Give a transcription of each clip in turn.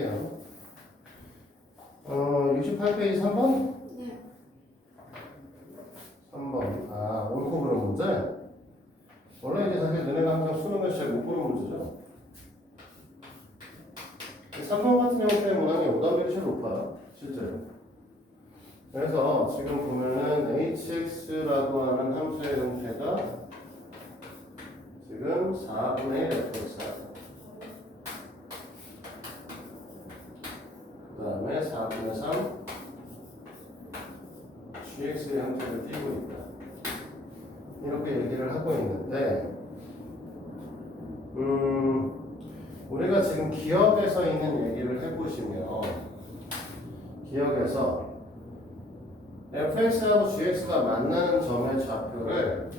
할게요. 68페이지 3번? 네. 3번. 아, 옳고 그른 문제? 원래 이제 사실 너네가 항상 수능에서 잘 못 보는 문제죠. 3번 같은 경우 때문에 오답률이 제일 높아요. 실제로. 그래서 지금 보면은 hx라고 하는 함수의 형태가 지금 4분의 1 fx야. 그 다음에 4분의 3 gx의 형태를 띄고 있다. 이렇게 얘기를 하고 있는데, 우리가 지금 기억에서 있는 얘기를 해보시면, 기억에서 fx하고 gx가 만나는 점의 좌표를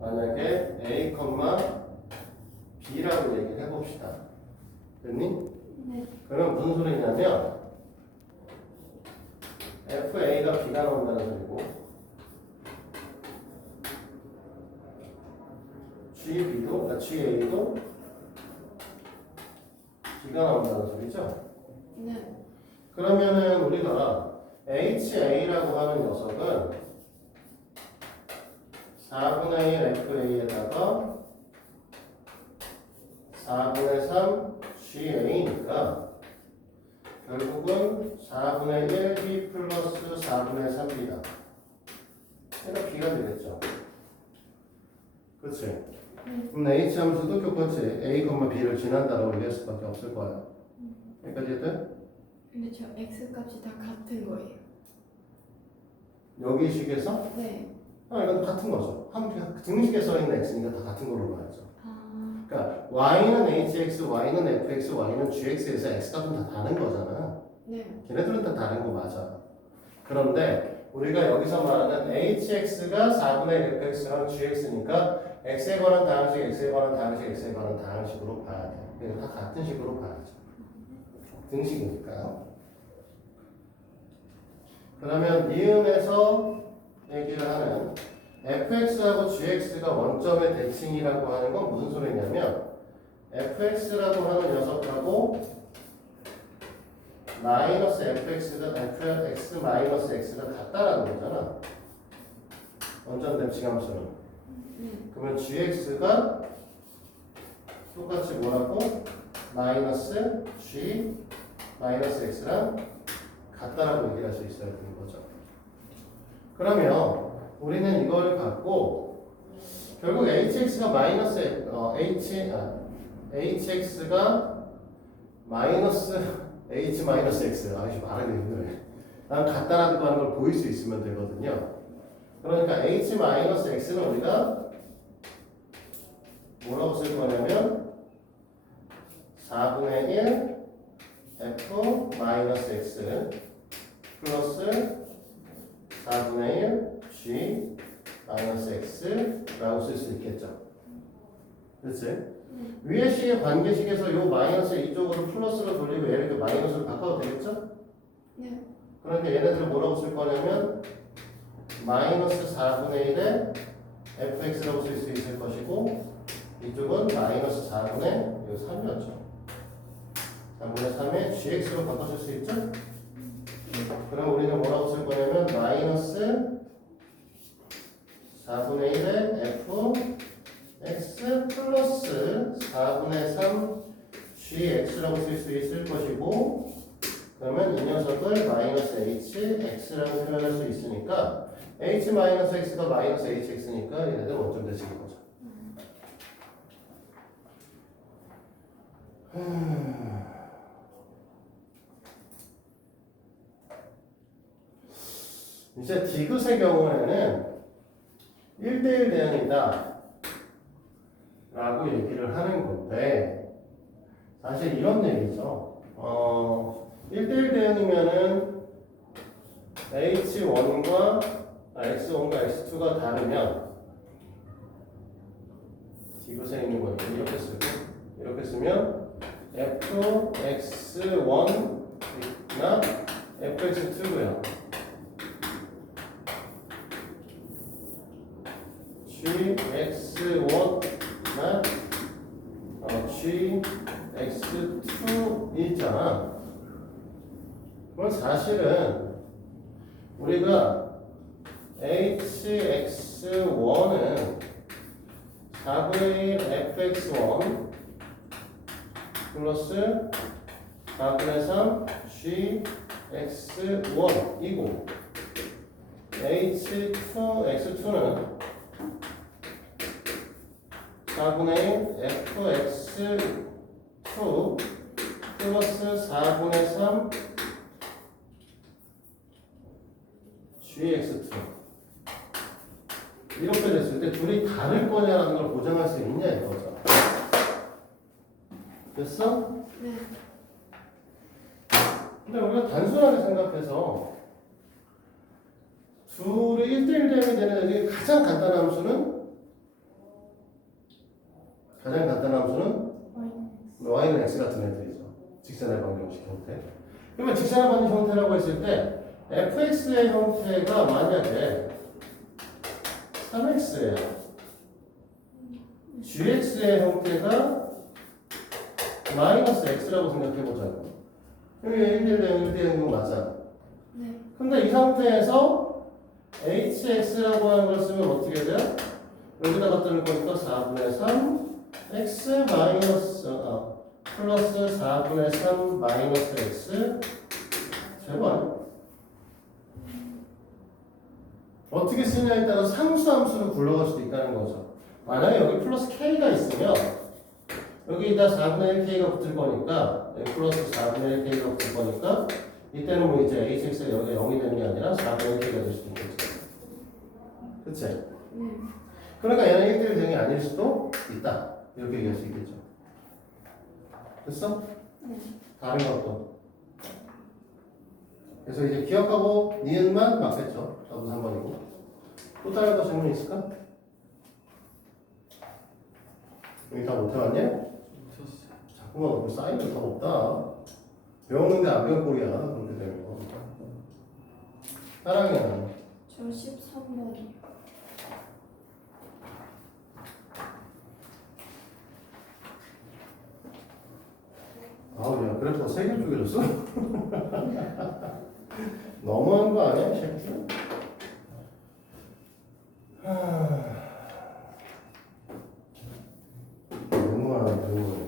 만약에 a, b라고 얘기를 해봅시다. 됐니? 네. 그러면 무슨 소리냐면 FA가 B가 나온다는 소리고 GA도 B가 나온다는 소리죠. 네. 그러면은 우리가 HA라고 하는 녀석은 4분의 1 FA에다가 4분의 3 GA니까 결국은 4분의 1B 플러스 4분의 3B다. 그러니까 B가 되겠죠. 그치? 그럼 H 함수도 똑같이 A, B를 지난다라고 얘기할 수밖에 없을 거야. 여기까지 돼? 근데 저 x 값이 다 같은 거예요. 여기 식에서? 네. 이건 같은 거죠. 등식에 써있는 X니까 다 같은 걸로 봐야죠. 아. 그러니까 Y는 HX, Y는 FX, Y는 GX에서 X값은 다 다른 거잖아. 네. 걔네들은 다 다른 거 맞아. 그런데 우리가 여기서 말하는 HX가 4분의 1 FX랑 GX니까 X에 관한 다항식, X에 관한 다항식, X에 관한 다항식으로 봐야 돼. 그래서 다 같은 식으로 봐야죠. 등식이니까요. 그러면 이음에서 얘기를 하는 fx하고 gx가 원점의 대칭이라고 하는 건 무슨 소리냐면 fx라고 하는 녀석하고 마이너스 fx 마이너스 x가 같다라는 거잖아. 원점 대칭 함수는. 그러면 gx가 똑같이 뭐라고? 마이너스 g 마이너스 x랑 같다라고 얘기할 수 있어야 되는 거죠. 그러면 우리는 이걸 갖고 결국 hx가 마이너스 hx가 마이너스 h 마이너스 x 아주 말하기 힘드네. 난 같다라는 걸 보일 수 있으면 되거든요. 그러니까 h 마이너스 x는 우리가 뭐라고 쓸 거냐면 4분의 1 f 마이너스 x 플러스 4분의 1 g 마이너스 x라고 쓸 수 있겠죠. 그렇지? 위에 식의 관계식에서 이 마이너스 이쪽으로 플러스로 돌리고 얘를 이렇게 마이너스로 바꿔도 되겠죠? 네. 그러니까 얘네들을 뭐라고 쓸 거냐면 마이너스 4분의 1에 fx라고 쓸 수 있을 것이고 이쪽은 마이너스 4분의 3이었죠. 4분의 3에 gx로 바꿔줄 수 있죠? 그럼 우리는 뭐라고 쓸 거냐면 마이너스 4분의 1에 f x 플러스 4분의 3 gx라고 쓸 수 있을 것이고 그러면 이 녀석을 마이너스 h x라고 표현할 수 있으니까 h 마이너스 x가 마이너스 hx니까 얘네들 원점 대칭인 거죠. 이제 디귿의 경우에는 1대1 대응이다 라고 얘기를 하는 건데 사실 이런 얘기죠. 1대1 대응이면은 H1과 X1과 X2가 다르면 디귿에 있는 거예요. 이렇게 쓰고 이렇게 쓰면 fx1나 fx2고요. gx1나 gx2 2 있잖아. 그럼 사실은 우리가 hx1은 4분의 1 fx1 플러스 4분의 3 gx1이고 x2는 4분의 1 fx2 플러스 4분의 3 gx2 이렇게 됐을 때 둘이 다를 거냐라는 걸 보장할 수 있냐 이거죠. 됐어? 네. 근데 우리가 단순하게 생각해서 둘이 1대1 대응이 되는 게 가장 간단한 함수는 y는 x 같은 애들이죠. 직선의 방정식 형태. 그러면 직선의 방정식 형태라고 했을 때 fx의 형태가 만약에 3x예요. gx의 형태가 마이너스 x라고 생각해보자고. 여기 1대1 대응 1대1 대응 맞아. 네. 근데 이 상태에서 hx라고 하는 걸 쓰면 어떻게 돼요? 여기다 갖다 놓을 거니까 4분의 3 x 마이너스 플러스 4분의 3 마이너스 x 제발 어떻게 쓰냐에 따라 상수함수로 굴러갈 수도 있다는 거죠. 만약에 여기 플러스 k가 있으면 여기다 4분의 1k가 붙을 거니까 여기 플러스 4분의 1k가 붙을 거니까 이때는 뭐 이제 hx가 여기가 0이 되는 게 아니라 4분의 1k가 될 수도 있겠죠. 그치? 네. 그러니까 얘는 1대1 대응이 아닐 수도 있다. 이렇게 얘기할 수 있겠죠. 됐어? 네. 다른 것도. 그래서 이제 기억하고 니은만 맞겠죠. 저도 3번이고. 또 다른 거 질문 있을까? 여기 다 못해왔냐? 자꾸만 놓고 쌓이면 더 없다. 배웠는데 안 배운 꼴이야. 그렇게 되는 거. 사랑해요. 저 13번이요. 아우, 야, 그래도 3개 쪼개졌어? 너무한 거 아니야, 이 새끼? 너무하네, 너무해.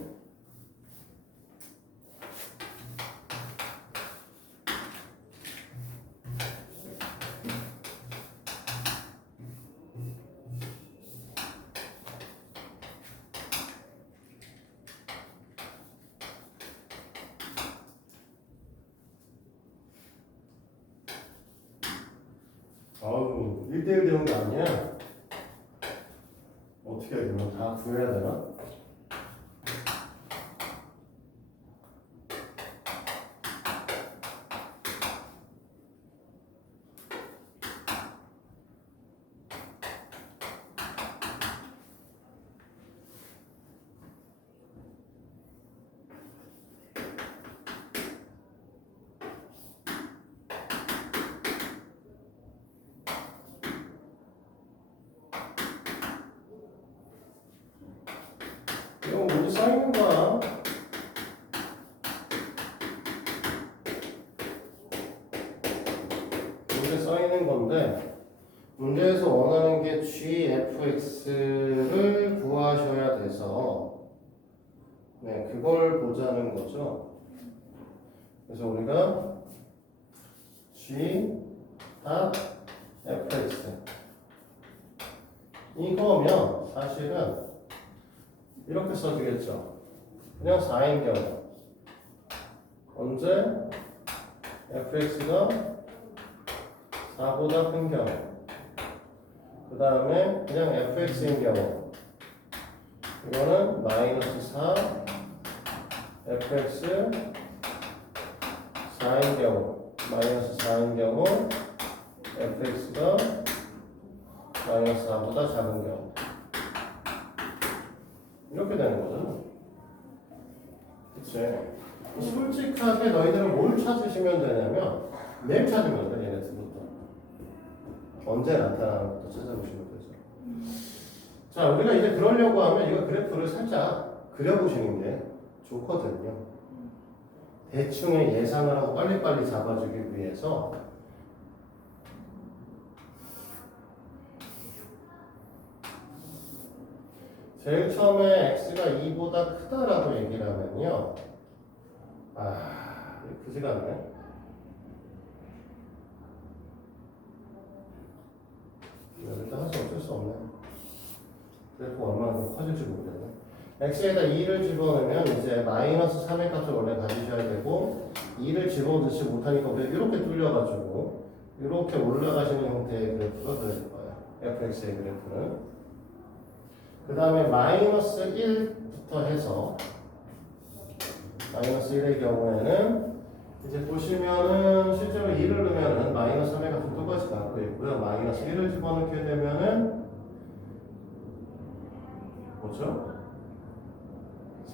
아우, 1대1 되는 거 아니야? 어떻게 해야 되나? 다 구해야 되나? 이거 문제 쌓이는 거야. 문제 쌓이는 건데, 문제에서 원하는 게 gfx를 구하셔야 돼서, 네, 그걸 보자는 거죠. 그래서 우리가 g fx 이거면 사실은 이렇게 써주겠죠. 그냥 4인 경우 언제 fx가 4보다 큰 경우 그 다음에 그냥 fx인 경우 이거는 마이너스 4 fx 4인 경우 마이너스 4인 경우 fx가 마이너스 4보다 작은 경우 이렇게 되는 거잖아. 그치? 솔직하게 너희들은 뭘 찾으시면 되냐면 매일 찾으면 돼, 얘네들부터. 언제 나타나는 것도 찾아보시면 되죠. 자, 우리가 이제 그러려고 하면 이거 그래프를 살짝 그려보시는 게 좋거든요. 대충의 예상을 하고 빨리빨리 잡아주기 위해서 제일 처음에 x가 2보다 크다라고 얘기를 하면요. 그지가 않네. 일단 어쩔 수 없네. 그래프 얼마나 더 커질지 모르겠네. x에다 2를 집어넣으면 이제 마이너스 3의 값을 원래 가지셔야 되고 2를 집어넣지 못하니까 우리가 이렇게 뚫려가지고 이렇게 올라가시는 형태의 그래프가 그려질 거예요. fx의 그래프는. 그 다음에 마이너스 1부터 해서 마이너스 1의 경우에는 이제 보시면은 실제로 2를 넣으면은 마이너스 3의 값은 똑같이 나오고 있고요. 마이너스 1을 집어넣게 되면은 뭐죠?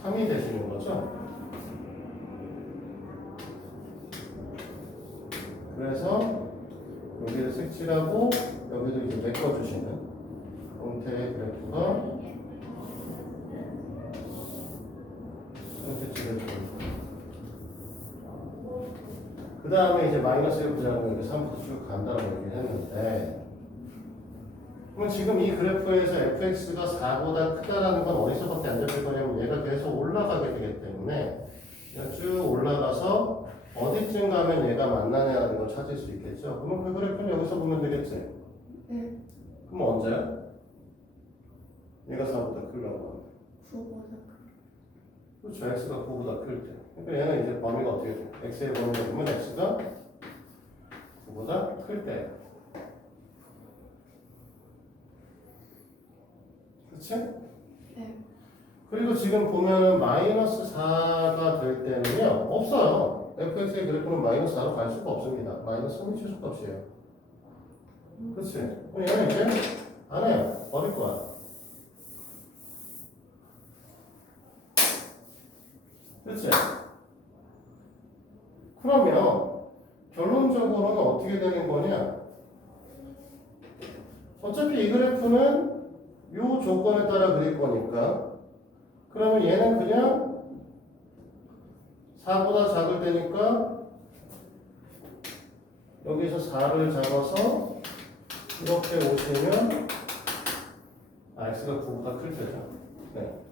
3이 되시는 거죠? 그래서 여기를 색칠하고 여기도 이제 메꿔주시는 형태의 그래프가 그 다음에 이제 마이너스 1 부자는 이렇게 3부터 쭉 간다고 얘기를 했는데 그럼 지금 이 그래프에서 fx가 4보다 크다라는 건 어디서밖에 안 잡힐 거냐면 얘가 계속 올라가게 되기 때문에 그냥 쭉 올라가서 어디쯤 가면 얘가 만나냐는 걸 찾을 수 있겠죠. 그러면 그 그래프는 여기서 보면 되겠지. 네. 그럼 언제야? 얘가 4보다 크려고 하는데. 9보다 그렇죠. x가 9보다 클 때. 그러니까 얘는 이제 범위가 어떻게 돼? x의 범위가 보면 x가 9보다 클 때. 그치? 네. 그리고 지금 보면은 마이너스 4가 될 때는요, 없어요. fx의 그래프는 마이너스 4로 갈 수가 없습니다. 마이너스 3이 최소값이에요. 그치? 그럼 얘는 이제 안 해요. 버릴 거야. 그치? 그러면 결론적으로는 어떻게 되는 거냐? 어차피 이 그래프는 요 조건에 따라 그릴 거니까 그러면 얘는 그냥 4보다 작을 때니까 여기서 4를 잡아서 이렇게 오시면 x가 9보다 클 때죠. 네.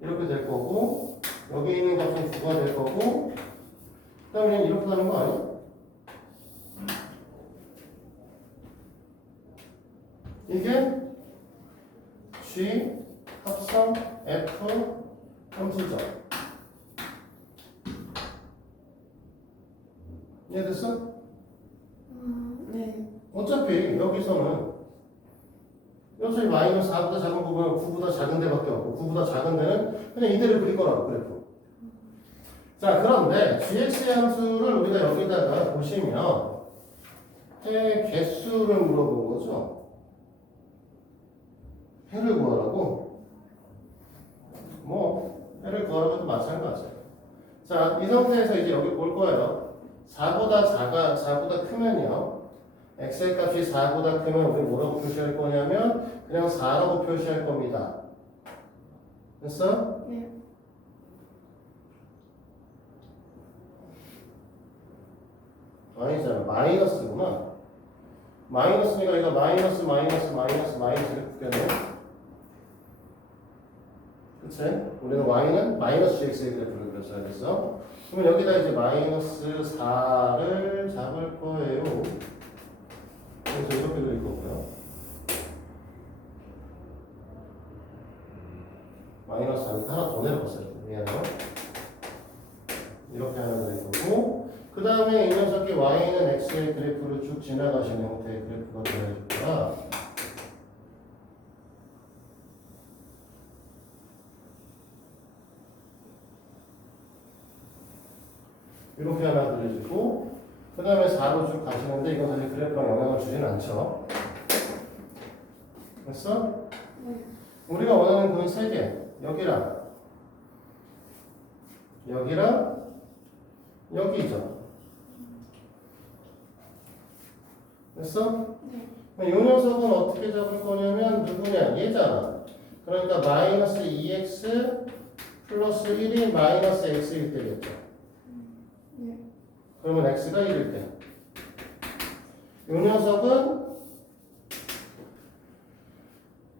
이렇게 될 거고 여기 있는 값은 9가 될 거고 그 다음에 이렇게 가는 거 아니야? 이게 G 합성 F 함수죠. 이해됐어? 네. 어차피 여기서는 마이너스 4보다 작은 부분은 9보다 작은 데밖에 없고 9보다 작은 데는 그냥 이대로 그릴 거라고 그래프. 자 그런데 gx의 함수를 우리가 여기다가 보시면 해 개수를 물어본 거죠. 해를 구하라고? 뭐 해를 구하라고도 마찬가지예요. 자, 이 상태에서 이제 여기 볼 거예요. 4보다 크면요. x의 값이 4보다 크면 우리 뭐라고 표시할 거냐면 그냥 4라고 표시할 겁니다. 됐어? 네. 아니잖아. 마이너스구나. 마이너스니까 이거 마이너스 이렇게 붙겠네. 그치? 우리는 y는 마이너스 gx의 그래프를 그렸어야겠어. 그러면 여기다 이제 마이너스 4를 잡을 거예요. 그래서 이렇게 그릴 거고요. 마이너스 4를 하나 더 내려봤어요. 미안해요. 이렇게 하나 그릴 거고 그 다음에 이 녀석이 y는 x의 그래프를 쭉 지나가시는 형태의 그래프가 되어질 거라 이렇게 하나 그려지고 그 다음에 4로 쭉 가시는데 이건 사실 그래프랑 영향을 주진 않죠. 됐어? 네. 우리가 원하는 건 3개 여기랑 여기죠. 됐어? 네. 이 녀석은 어떻게 잡을 거냐면 누구냐? 얘잖아. 그러니까 마이너스 2x 플러스 1이 마이너스 x일 때겠죠. 그러면 x가 1일 때. 이 녀석은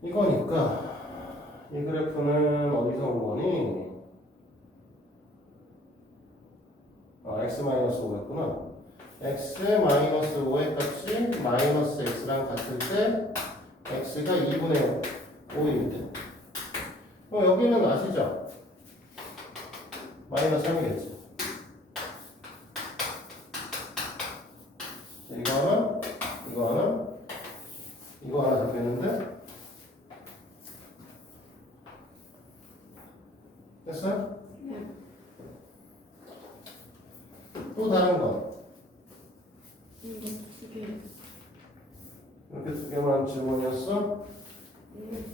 이거니까 이 그래프는 어디서 온 거니? x-5였구나. x-5의 값이 마이너스 x랑 같을 때 x가 2분의 5일 때. 여기는 아시죠? 마이너스 3이겠지. 이거 하나 잡혔는데? 됐어요? 네. 또 다른 거. 이거 두 개. 이렇게 두 개만 질문이었어? 네.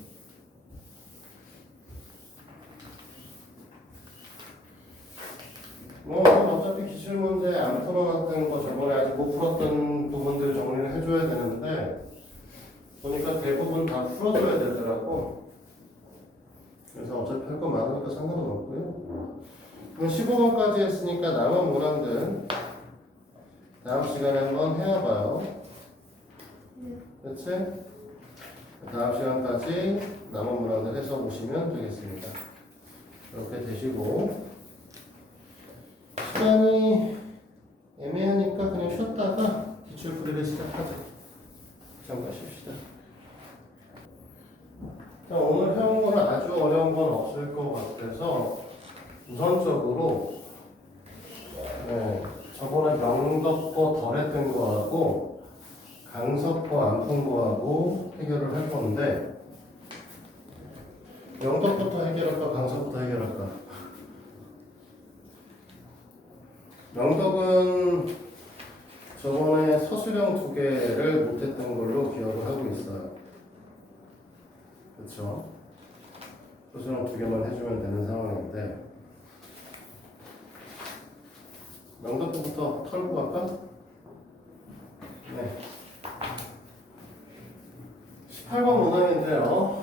어차피 기출문제 안 풀어놨던 거 저번에 아직 못 풀었던 부분들 정리를 해줘야 되는데 보니까 대부분 다 풀어줘야 되더라고. 그래서 어차피 할 거 많으니까 상관은 없고요. 그럼 15번까지 했으니까 남은 문항들 다음 시간에 한번 해와봐요. 그렇지? 다음 시간까지 남은 문항들 해서 보시면 되겠습니다. 이렇게 되시고 시간이 애매하니까 그냥 쉬었다가 기출풀이를 시작하자. 잠깐 쉽시다. 오늘 해온 거는 아주 어려운 건 없을 것 같아서 우선적으로 저번에 명덕 거 덜 했던 거하고 강석 거 안 푼 거하고 해결을 할 건데 명덕부터 해결할까 강석부터 해결할까? 명덕은 저번에 서술형 두 개를 못했던 걸로 기억을 하고 있어요. 그렇죠? 서술형 두 개만 해주면 되는 상황인데 명덕부터 털고 갈까? 네. 18번 문항인데요.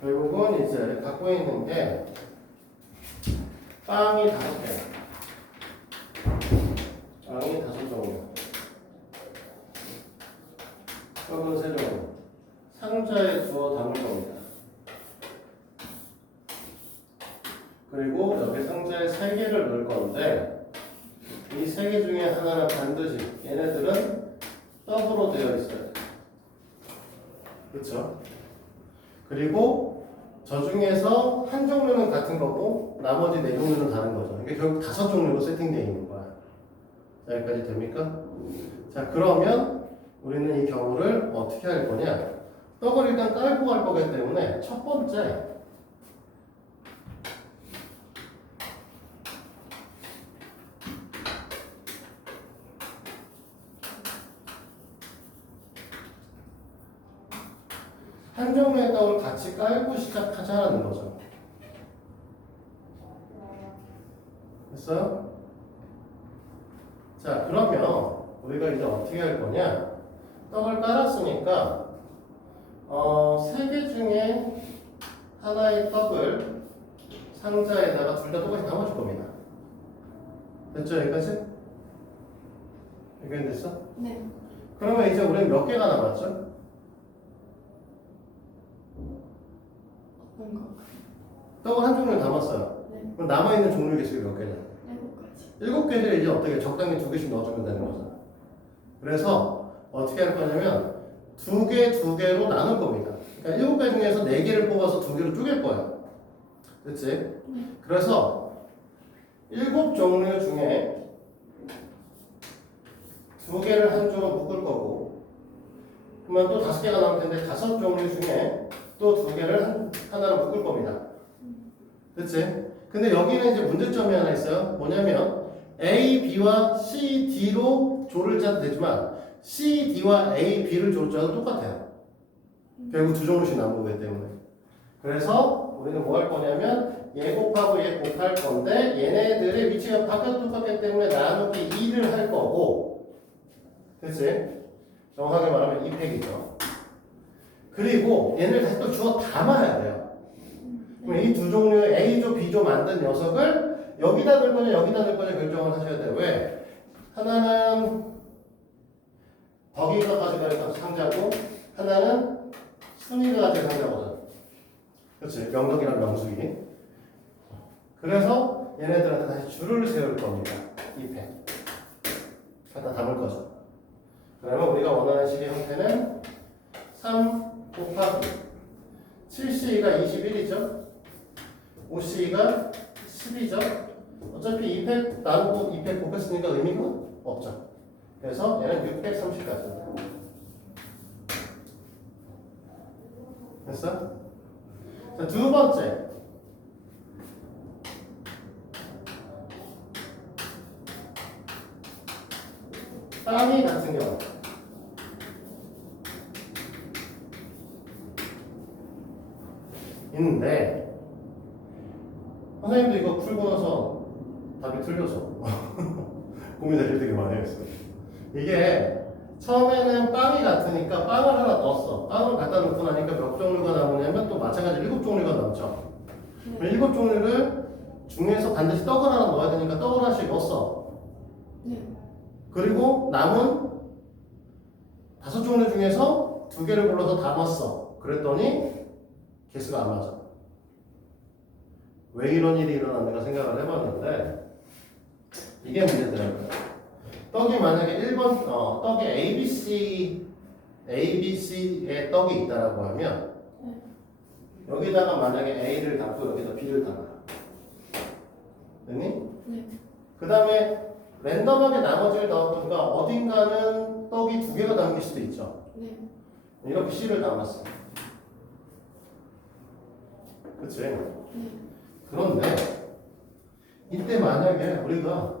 결국은 이제 갖고 있는 게 빵이 5개, 빵이 5종류, 떡은 3종류, 상자에 주어 담을 겁니다. 그리고 여기 상자에 3개를 넣을 건데 이 3개 중에 하나는 반드시 얘네들은 떡으로 되어 있어요. 그렇죠? 그리고 저 중에서 한 종류는 같은 거고 나머지 4종류는 다른 거죠. 이게 결국 5종류로 세팅되어 있는 거야. 자, 여기까지 됩니까? 자, 그러면 우리는 이 경우를 어떻게 할 거냐? 떡을 일단 깔고 갈 거기 때문에 첫 번째 한 종류의 떡을 같이 깔고 시작하자는 거죠. 됐어요? 자, 그러면 우리가 이제 어떻게 할 거냐? 떡을 깔았으니까 3개 중에 하나의 떡을 상자에다가 둘 다 똑같이 담아줄 겁니다. 됐죠? 여기까지? 여기까지 됐어? 네. 그러면 이제 우리는 몇 개가 남았죠? 어떤 거? 떡을 한 종류를 담았어요. 네. 그럼 남아있는 종류 개수가 몇 개냐? 7가지. 7개를 이제 어떻게 적당히 2개씩 넣어주면 되는 거죠. 그래서 어떻게 할 거냐면 2개, 2개로 나눌 겁니다. 그러니까 7개 중에서 4개를 뽑아서 2개로 쪼갤 거예요. 그치? 네. 그래서 7종류 중에 2개를 한 조로 묶을 거고 그러면 또 5개가 남을 텐데 5종류 중에 또 2개를 하나로 묶을 겁니다. 그치? 근데 여기는 이제 문제점이 하나 있어요. 뭐냐면 A, B와 C, D로 조를 짜도 되지만 C, D와 A, B를 조를 짜도 똑같아요. 결국 2종류씩 남은 거기 때문에. 그래서 우리는 뭐 할 거냐면 얘 곱하고 얘 곱할 건데 얘네들의 위치가 바뀌어도 똑같기 때문에 나누기 2를 할 거고 그치? 정확하게 말하면 2팩이죠. 그리고 얘네를 다시 또 주워 담아야 돼요. 그럼 이 두 종류의 A조, B조 만든 녀석을 여기다 넣을 거냐 여기다 넣을 거냐 결정을 하셔야 돼요. 왜? 하나는 덕이가 가져갈 상자고 하나는 순위가 가져갈 상자거든. 그렇지? 명덕이랑 명수기. 그래서 얘네들한테 다시 줄을 세울 겁니다. 2패. 갖다 담을 거죠. 그러면 우리가 원하는 식의 형태는 3 곱하기 7C가 21이죠. 5C가 10이죠. 어차피 2팩 나누고 2팩 곱했으니까 의미가 없죠. 그래서 얘는 630까지입니다. 됐어? 자, 두 번째. 땅이 같은 경우. 있는데, 선생님도 이거 풀고 나서 답이 틀려서 고민을 되게 많이 했어요. 이게 처음에는 빵이 같으니까 빵을 하나 넣었어. 빵을 갖다 놓고 나니까 몇 종류가 남으냐면 또 마찬가지로 7종류가 남죠. 네. 7종류를 중에서 반드시 떡을 하나 넣어야 되니까 떡을 하나씩 넣었어. 네. 그리고 남은 5종류 중에서 2개를 골라서 담았어. 그랬더니 개수가 안 맞아. 왜 이런 일이 일어났는가 생각을 해봤는데 이게 문제더라고요. 떡이 만약에 1번 떡에 ABC의 떡이 있다라고 하면 여기다가 만약에 A를 담고 여기다 B를 담아. 됐니? 네. 그 다음에 랜덤하게 나머지를 넣었던가 어딘가는 떡이 2개가 담길 수도 있죠. 네. 이렇게 C를 담았어. 그치? 네. 그런데 이때 만약에 우리가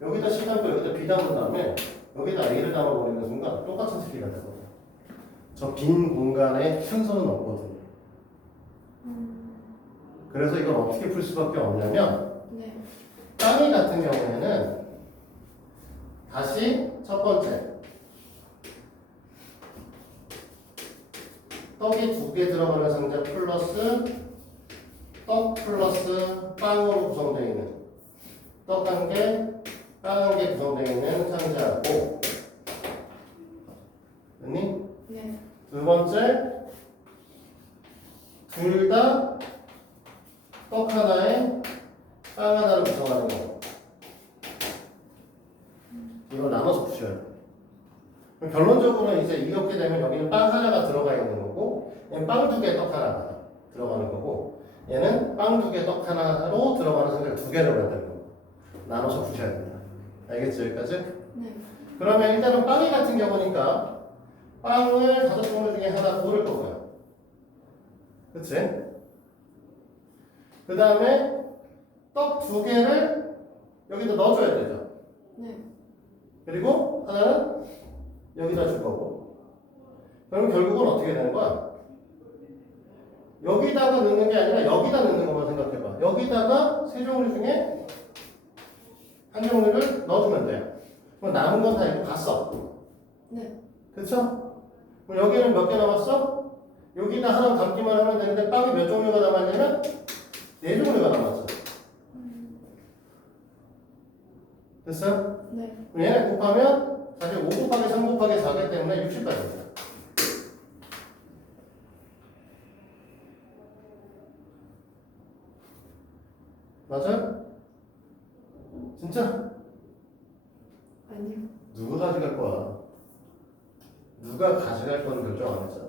여기다 C 담고 여기다 B 담은 다음에 여기다 A를 담아버리는 순간 똑같은 스피가 되거든. 저 빈 공간에 순서는 없거든. 그래서 이걸 어떻게 풀 수밖에 없냐면 네. 땅이 같은 경우에는 다시 첫 번째 떡이 2개 들어가는 상자 플러스 떡 플러스 빵으로 구성되어 있는 떡 1개, 빵 1개 구성되어 있는 상자고 됐니? 네. 두 번째 둘 다 떡 하나에 빵 하나를 구성하는 거. 이걸 나눠서 푸셔야 돼요. 그럼 결론적으로 이제 이렇게 되면 여기는 빵 하나가 들어가 있는 거고 얘는 빵 2개 떡 하나가 들어가는 거고 얘는 빵 2개 떡 하나로 들어가는 상자를 2개를 만드는 거고 나눠서 푸셔야 됩니다. 알겠죠? 여기까지? 네. 그러면 일단은 빵이 같은 경우니까 빵을 5종류 중에 하나 고를 거고요. 그치? 그 다음에 떡 2개를 여기다 넣어줘야 되죠. 네. 그리고 하나는 여기다 줄 거고. 그러면 결국은 어떻게 되는 거야? 여기다가 넣는 게 아니라 여기다 넣는 것만 생각해봐. 여기다가 3종류 중에 한 종류를 넣어주면 돼요. 그럼 남은 건 다 이거 갔어. 네. 그쵸? 그럼 여기는 몇 개 남았어? 여기다 하나 담기만 하면 되는데 빵이 몇 종류가 남았냐면 4종류가 남았어. 됐어요? 네. 그럼 얘네 곱하면 사실 5 곱하기 3 곱하기 4기 때문에 60까지입니다. 맞아요? 진짜? 아니요. 누가 가져갈 거야? 누가 가져갈 거는 결정 안 했잖아.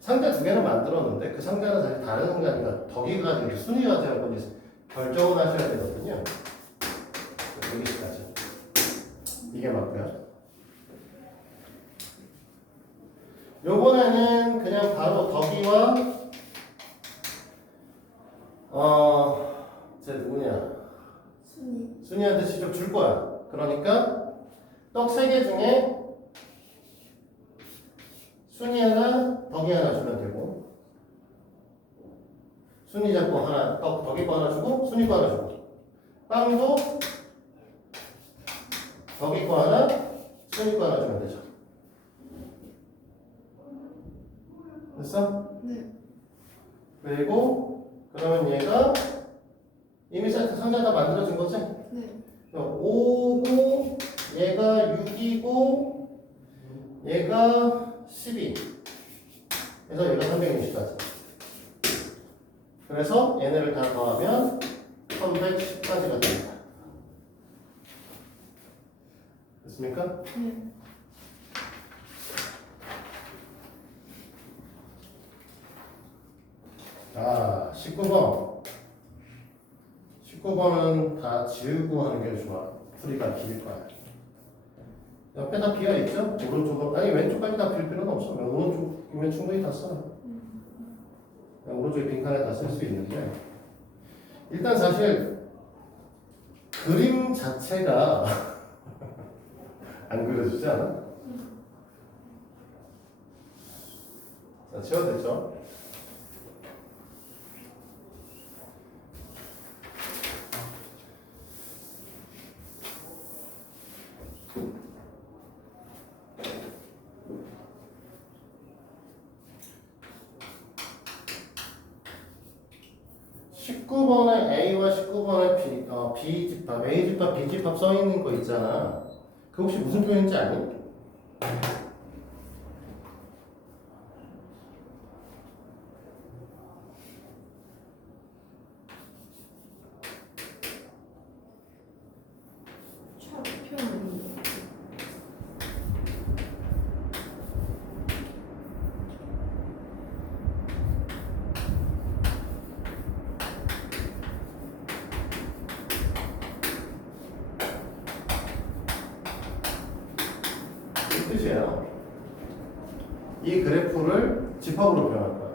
상자 2개는 만들었는데 그 상자는 사실 다른 상자니까 덕이가 가지고 순위가 가져갈 건지 결정을 하셔야 되거든요. 여기까지. 이게 맞고요. 요번에는 그냥 바로 덕이와 쟤 누구냐? 순위. 순이한테 직접 줄 거야. 그러니까 떡 3개 중에 순이 하나, 덕이 하나 주면 되고 순이 잡고 하나, 덕이 거 하나 주고 순이 거 하나 주고 빵도 덕이 거 하나, 순이 거 하나 주면 되죠. 됐어? 네. 그리고 그러면 얘가 이미 세트 상자 다 만들어진 거지? 네. 5고 얘가 6이고 얘가 12. 그래서 얘가 360까지. 그래서 얘네를 다 더하면 310까지가 됩니다. 됐습니까? 네. 자, 19번. 19번은 다 지우고 하는 게 좋아. 풀이가 길 거야. 옆에 다 비어 있죠? 오른쪽은 아니 왼쪽까지 다 빌 필요는 없어. 오른쪽이면 충분히 다 써. 그냥 오른쪽에 빈칸에 다 쓸 수 있는데 일단 사실 그림 자체가 안 그려주지 않아? 자, 지워졌죠? (19번에) A와 (19번에) B 집합, A 집합, B 집합 써 있는 거 있잖아. 그 혹시 무슨 표현인지 아니? 좌표는 이 뜻이에요. 이 그래프를 집합으로 표현할 거야.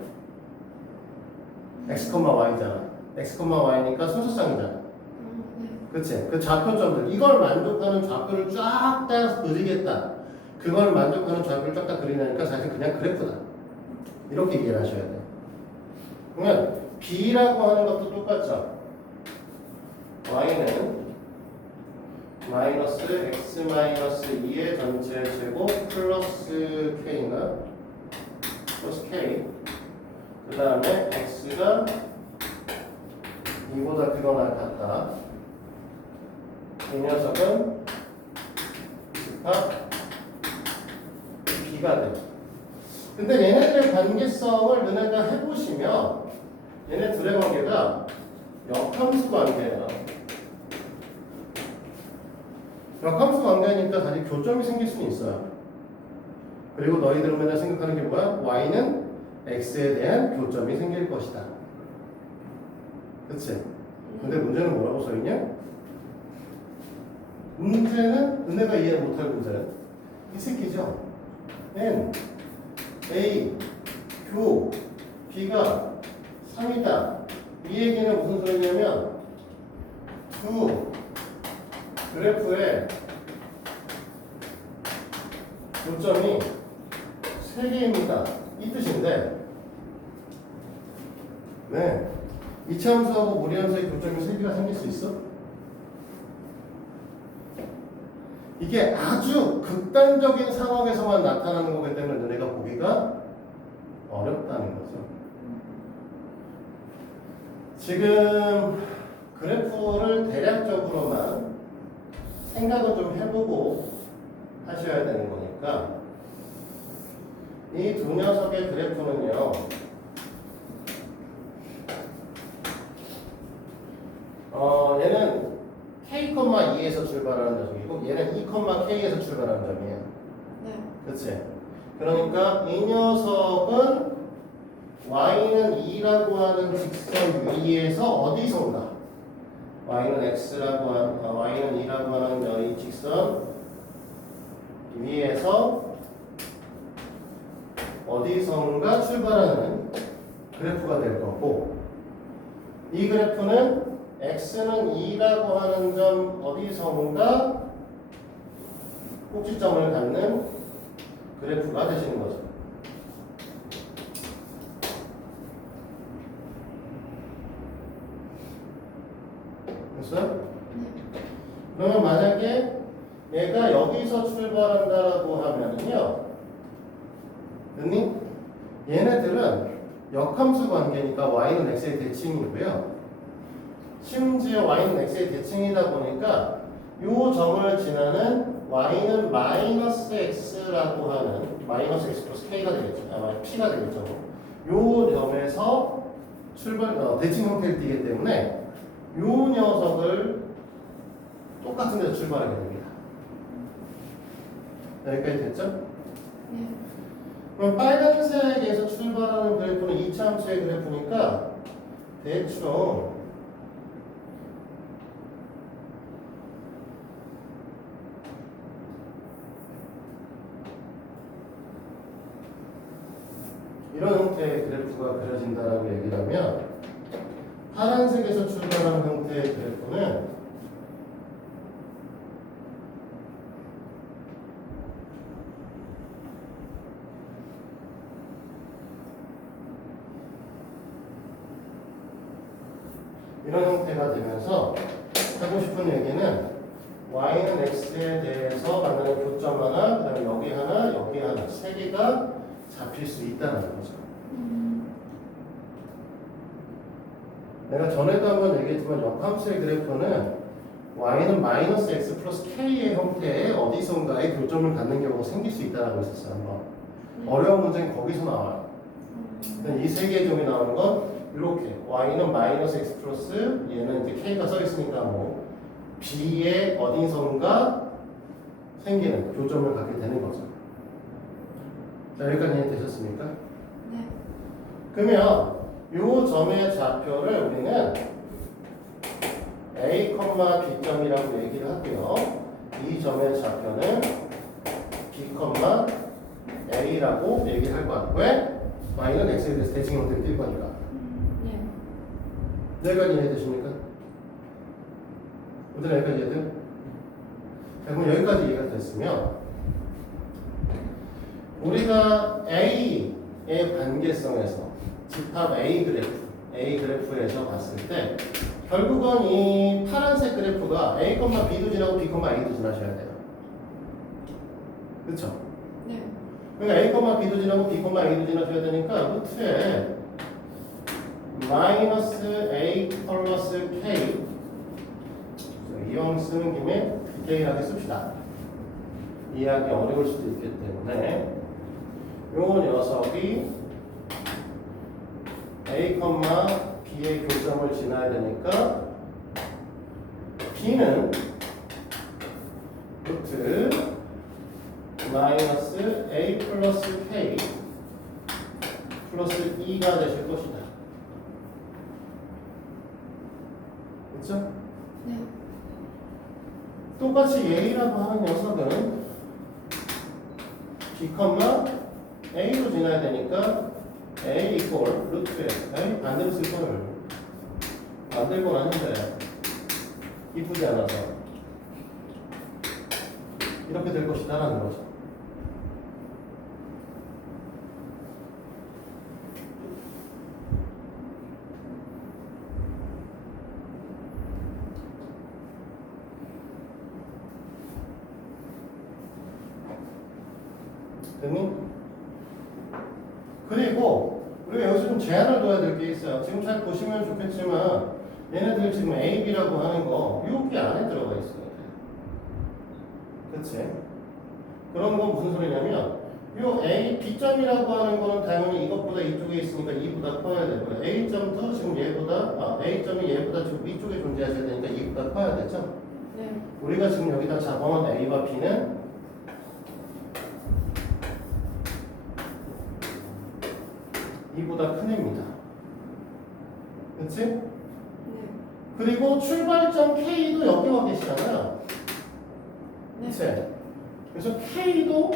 x, y잖아. x, y니까 순서상이잖아. 네. 그치? 그 좌표점들, 이걸 만족하는 좌표를 쫙 다 그리겠다. 그걸 만족하는 좌표를 쫙 다 그리려니까 사실 그냥 그래프다. 이렇게 이해를 하셔야 돼요. 그러면 B라고 하는 것도 똑같죠. Y는 마이너스 x 마이너스 2의 전체 제곱 플러스 k인가? 플러스 k. 그 다음에 x가 2보다 크거나 같다. 이 녀석은 집합 B가 돼. 근데 얘네들의 관계성을 너네가 해보시면 얘네 둘의 관계가 역함수 관계예요. 역함수 관계니까 사실 교점이 생길 수는 있어요. 그리고 너희들은 맨날 생각하는 게 뭐야? y는 x에 대한 교점이 생길 것이다. 그치? 근데 문제는 뭐라고 써있냐? 문제는 너네가 이해 못할 문제는 이 새끼죠. n, a, 교, b가 3이다. 이 얘기는 무슨 소리냐면 두 그래프의 교점이 3개입니다. 이 뜻인데 네, 이차함수하고 무리함수의 교점이 3개가 생길 수 있어? 이게 아주 극단적인 상황에서만 나타나는 거기 때문에 너네가 보기가 어렵다는 거죠. 지금 그래프를 대략적으로만 생각을 좀 해보고 하셔야 되는 거니까 이 두 녀석의 그래프는요, 얘는 k,2에서 출발하는 녀석이고 얘는 2,k에서 출발하는 점이에요. 네. 그치? 그러니까 이 녀석은 y는 2라고 하는 직선 위에서 어디선가? y는 x라고 하는 y는 2라고 하는 이 직선 위에서 어디선가 출발하는 그래프가 될 거고, 이 그래프는 x는 2라고 하는 점 어디선가 꼭지점을 갖는 그래프가 되시는 거죠. 됐어요? 네. 그러면 만약에 얘가 여기서 출발한다라고 하면은요, 됐니? 얘네들은 역함수 관계니까 y는 x의 대칭이고요. 심지어 y는 x의 대칭이다 보니까 요 점을 지나는 y는 마이너스 x라고 하는 마이너스 x 플러스 k가 되겠죠. p가 되겠죠. 요 점에서 대칭 형태를 띠기 때문에 요 녀석을 똑같은 데서 출발하게 됩니다. 여기까지 됐죠? 네. 그럼 빨간색에서 출발하는 그래프는 이차함수의 그래프니까 대충 이런 형태의 그래프가 그려진다라고 얘기를 하면 파란색에서 출발하는 형태의 그래프는 이런 형태가 되면서 하고 싶은 얘기는 y는 x에 대해서 만나는 교점 하나, 그 다음에 여기 하나 세 개가 잡힐 수 있다는 거죠. 내가 전에도 한번 얘기했지만 역함수의 그래프는 y는 마이너스 x 플러스 k의 형태의 어디선가에 교점을 갖는 경우가 생길 수 있다고 했었어요. 한번. 어려운 문제는 거기서 나와요. 이 세 개의 점이 나오는 건 이렇게 y는 마이너스 x 플러스 얘는 이제 k가 써 있으니까 뭐 b의 어디선가 생기는 교점을 갖게 되는 거죠. 자, 여기까지 이해되셨습니까? 네. 그러면 요 점의 좌표를 우리는 a, b점이라고 얘기를 할게요. 이 점의 좌표는 b, a라고 얘기를 할 거야. 왜? y는 x에 대해서 대칭 형태를 띌 거니까. 네. 여기까지 이해되십니까? 모두 여기까지 이해돼요? 자, 그럼 여기까지 이해가 됐으면 우리가 a의 관계성에서 집합 A 그래프에서 봤을 때 결국은 이 파란색 그래프가 A, B도 지나고 B, A도 지나셔야 돼요. 그렇죠? 네. 그러니까 A, B도 지나고 B, A도 지나셔야 되니까 루트에 마이너스 A 플러스 K 이왕 쓰는 김에 디테일하게 씁시다. 이해하기 어려울 수도 있기 때문에 요 녀석이 A, B의 교점을 지나야 되니까 B는 루트 마이너스 A 플러스 K 플러스 2가 되실 것이다. 그렇죠? 네. 똑같이 A라고 하는 녀석은 B, A로 지나야 되니까 A 이퀄 루트에 A 반대로 쓸 거를 만들 건 아닌데 이쁘지 않아서 이렇게 될 것이다라는 거죠. 됐니? 그리고 우리가 여기서 좀 제한을 둬야 될 게 있어요. 지금 잘 보시면 좋겠지만 얘네들 지금 A, B라고 하는 거 여기 안에 들어가 있어요. 그치? 그런 건 무슨 소리냐면 요 A, B점이라고 하는 거는 당연히 이것보다 이쪽에 있으니까 이보다 커야 되고요. A점도 지금 A점이 얘보다 지금 위쪽에 존재하셔야 되니까 이보다 커야 되죠? 네. 우리가 지금 여기다 잡아온 A와 B는 이보다 큰 애입니다. 그치? 네. 그리고 출발점 K도 여기 와 계시잖아요. 네. 그치? 그래서 K도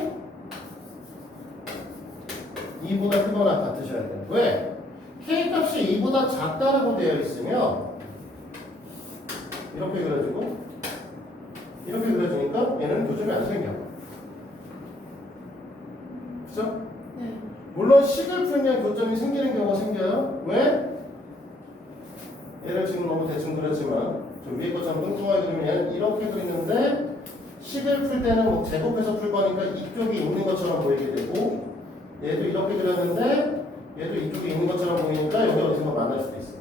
2보다 크거나 같으셔야 돼요. 왜? K 값이 2보다 작다라고 되어 있으면 이렇게 그려지고 이렇게 그려지니까 얘는 교점이 안 생겨. 그죠? 네. 물론 식을 풀면 교점이 생기는 경우가 생겨요. 왜? 얘를 지금 너무 대충 그렸지만 좀 위에 것처럼 뚱뚱하게 그리면 얘는 이렇게 그리는데 식을 풀 때는 뭐 제곱해서 풀 거니까 이쪽이 있는 것처럼 보이게 되고 얘도 이렇게 그렸는데 얘도 이쪽에 있는 것처럼 보이니까 여기 어디서 만날 수도 있어.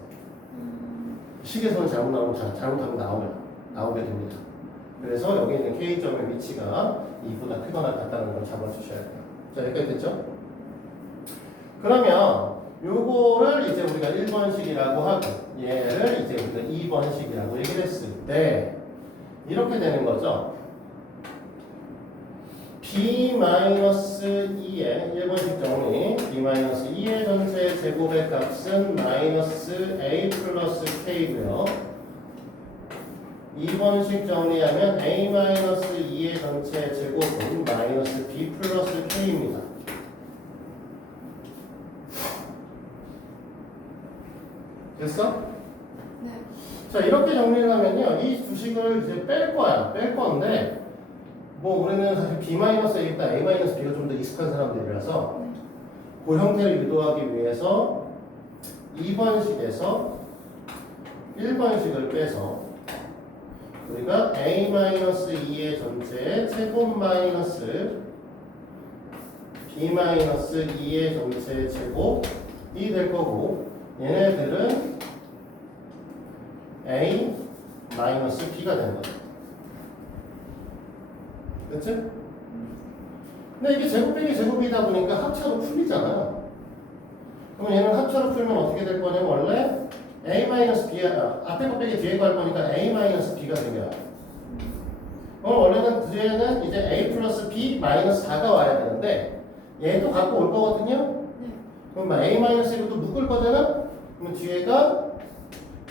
식에서는 잘못하면 나오게 됩니다. 그래서 여기 있는 K점의 위치가 2보다 크거나 같다는 걸 잡아주셔야 돼요. 자, 여기까지 됐죠? 그러면 요거를 이제 우리가 1번식이라고 하고 얘를 이제 우리가 2번식이라고 얘기를 했을 때 이렇게 되는 거죠. B-2의 1번식 정리 B-2의 전체 제곱의 값은 마이너스 A 플러스 K고요. 2번식 정리하면 A-2의 전체 제곱은 마이너스 B 플러스 K입니다. 됐어? 네. 자, 이렇게 정리를 하면요. 이 두 식을 이제 뺄 거야. 뺄 건데, 뭐, 우리는 사실 B-A보다 A-B가 좀 더 익숙한 사람들이라서, 네. 그 형태를 유도하기 위해서 2번식에서 1번식을 빼서, 우리가 A-2의 전체 제곱 마이너스 B-2의 전체 제곱이 될 거고, 얘네들은 A 마이너스 B가 되는 거죠. 그치? 근데 이게 제곱 빼기 제곱이다 보니까 합차로 풀리잖아요. 그럼 얘는 합차로 풀면 어떻게 될 거냐면 원래 A 마이너스 B, 앞에 거 빼기 뒤에 거 할 거니까 A 마이너스 B가 생겨요. 그럼 원래는 뒤에는 이제 A 플러스 B 마이너스 4가 와야 되는데 얘도 갖고 올 거거든요. 네. 그럼 A 마이너스 1도 묶을 거잖아? 그럼 뒤에가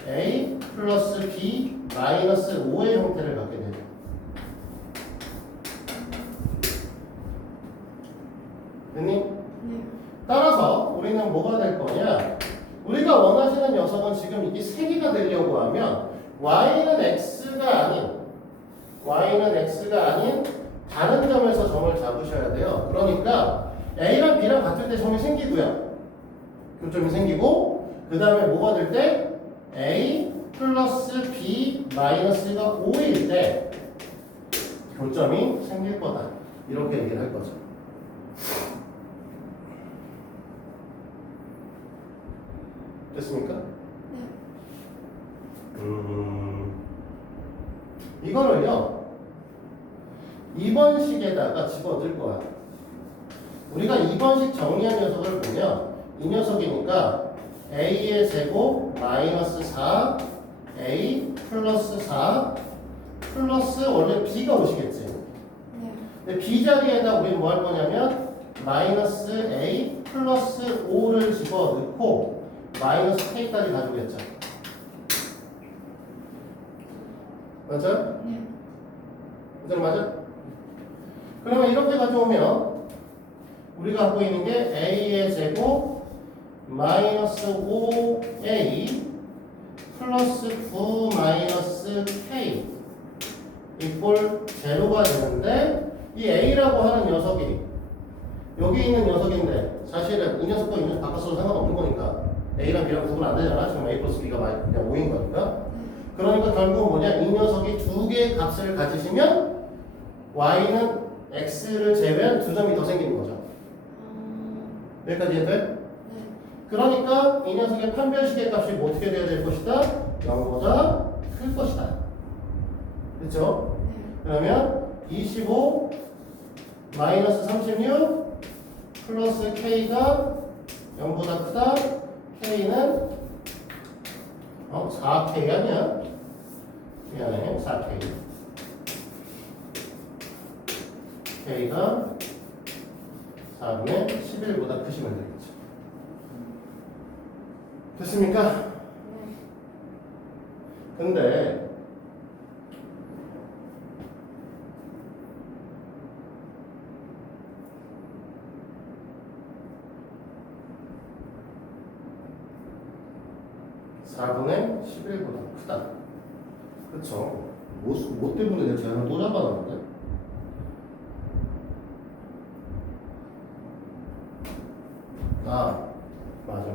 A 플러스 B 마이너스 5의 형태를 갖게 되죠. 됐니? 네. 따라서 우리는 뭐가 될 거냐? 우리가 원하시는 녀석은 지금 이게 3개가 되려고 하면 y는 x가 아닌 다른 점에서 점을 잡으셔야 돼요. 그러니까 a랑 b랑 같을 때 점이 생기고요. 교점이 생기고 그 다음에 뭐가 될 때 a 플러스 b 마이너스가 5일 때 교점이 생길 거다. 이렇게 얘기를 할 거죠. 됐습니까? 네. 이거를요 2번식에다가 집어넣을 거야. 우리가 2번식 정리한 녀석을 보면 이 녀석이니까 a의 제곱 마이너스 4 a 플러스 4 플러스 원래 b가 오시겠지. 네. 근데 b 자리에다 우리는 뭐 할 거냐면 마이너스 a 플러스 5를 집어넣고 마이너스 k까지 가져오겠죠. 맞아요? 네. 맞아? 그러면 이렇게 가져오면 우리가 갖고 있는 게 a의 제곱 마이너스 5a 플러스 9 마이너스 k 이꼴 제로가 되는데 이 a라고 하는 녀석이 여기 있는 녀석인데 사실은 이 녀석과 이 녀석 바꿔서도 상관없는 거니까 a랑 b랑 구분 안 되잖아. 지금 a 플러스 b가 그냥 5인 거니까. 그러니까 결국은 뭐냐, 이 녀석이 두 개의 값을 가지시면 y는 x를 제외한 두 점이 더 생기는 거죠. 여기까지 이해돼? 네. 그러니까 이 녀석의 판별식의 값이 뭐 어떻게 돼야 될 것이다? 0보다 클 것이다. 그렇죠? 네. 그러면 25 마이너스 36 플러스 k가 0보다 크다. k는 4k 아니야? 미안해, 4k. k가 4분의 11보다 크시면 되겠죠. 됐습니까? 네. 근데 (4분의 11보다) 크다. 그쵸? 뭐 때문에 내가 제한을 또 잡아놨는데? 아, 맞아.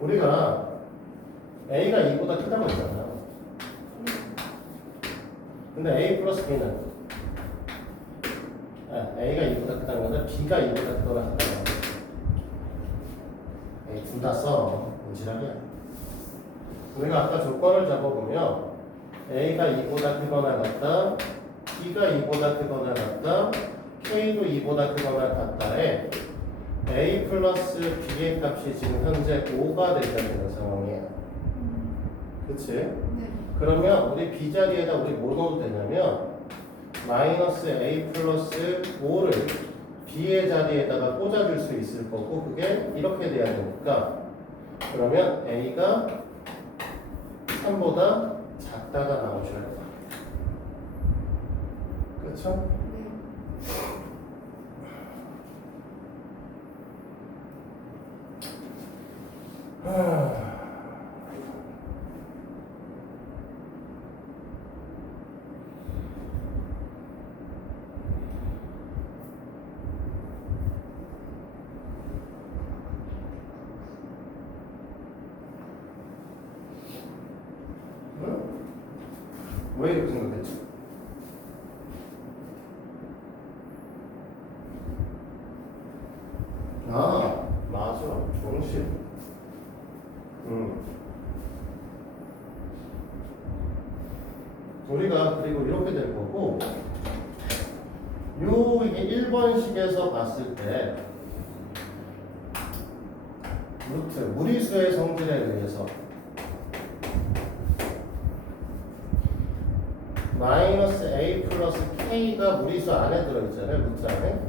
우리가 A가 2보다 크다고 했잖아요. 근데 A 플러스 B는 A가 2보다 크다는 건데 b가 2보다 크거나 같다는 거지. 둘 다 써. 뭔지라냐. 우리가 아까 조건을 잡아보면 a가 2보다 크거나 같다, b가 2보다 크거나 같다, k도 2보다 크거나 같다에 a 플러스 b의 값이 지금 현재 5가 되는 상황이야. 그치? 네. 그러면 우리 b 자리에다 우리 뭐 넣어도 되냐면 마이너스 a 플러스 5를 b의 자리에다가 꽂아줄 수 있을 거고, 그게 이렇게 돼야 되니까 그러면 a가 3보다 작다가 나오셔야 돼. 그렇죠? 네. 응? 왜 이렇게 생각했지? 아, 맞아. 정신. 우리가 그리고 이렇게 될 거고, 이게 1번식에서 봤을 때 루트 무리수의 성질에 의해서 마이너스 a 플러스 k가 무리수 안에 들어있잖아요. 루트 안에.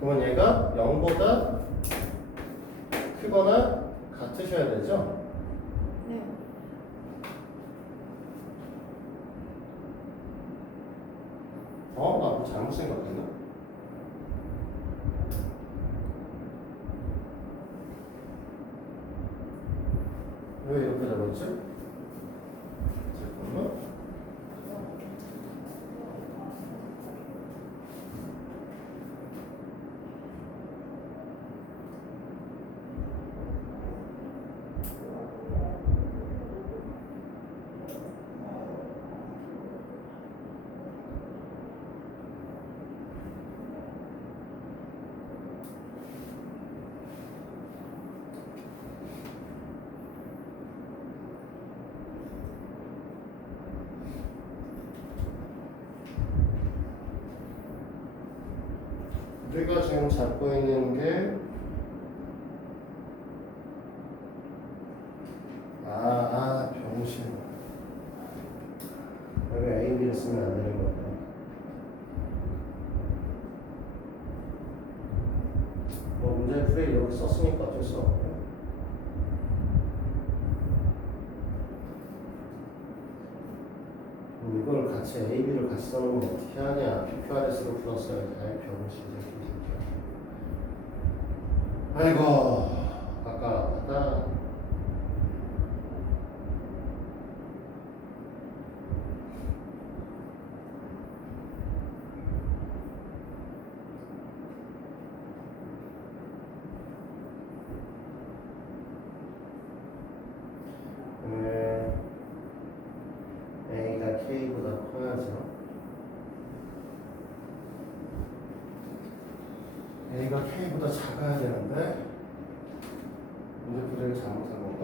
그러면 얘가 0보다 크거나 같으셔야 되죠. 네. 나 뭐 잘못 생각했나? 왜 이렇게 잡았지? 잠깐만. 우리가 지금 잡고 있는 게 병신. 여기 A, B를 쓰면 안 되는 거야. 뭐 문제 풀이 여기 썼으니까 어쩔 수 없고. 이걸 같이 A, B를 같이 써놓으면 어떻게 하냐? PQRS로 풀었어야지. 병신 새끼. 아이고, 아깝다. A가 K보다 커야죠. A가 K보다 작아야 되는데 문제 풀이를 잘못한 건가?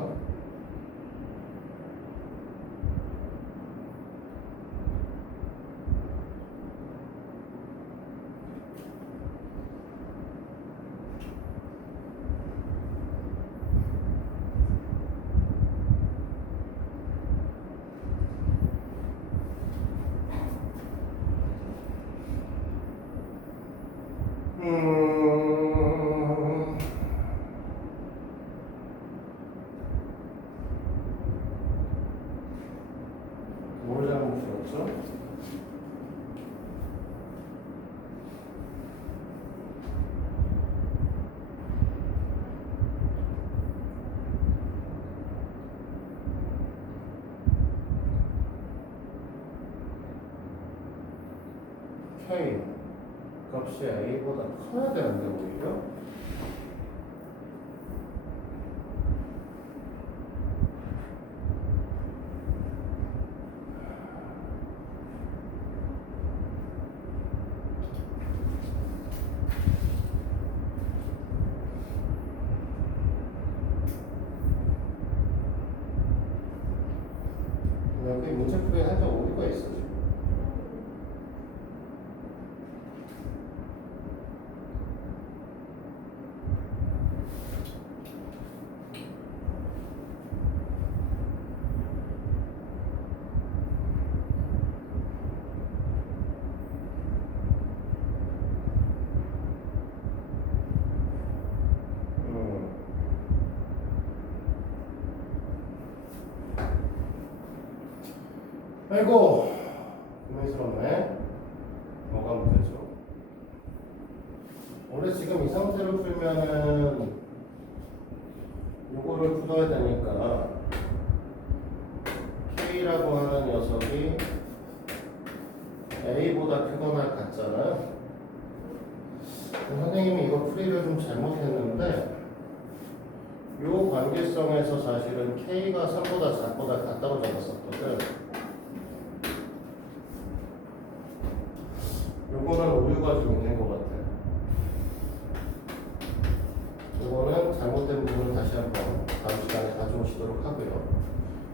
뭘 잘못 풀었죠? K 값이 A보다 커야 되는데 오히려? 여기 문제풀이에 살짝 오류가 있어 지금. 아이고 고민스럽네. 뭐가 문제죠? 원래 지금 이 상태로 풀면은 요거를 풀어야 되니까 K라고 하는 녀석이 A보다 크거나 같잖아요. 선생님이 이거 풀이를 좀 잘못했는데 요 관계성에서 사실은 K가 3보다 작보다 같다고 적었었거든. 요거는 오류가 좀 있는 것 같아요. 요거는 잘못된 부분을 다시 한번 다음 시간에 가져오시도록 하고요.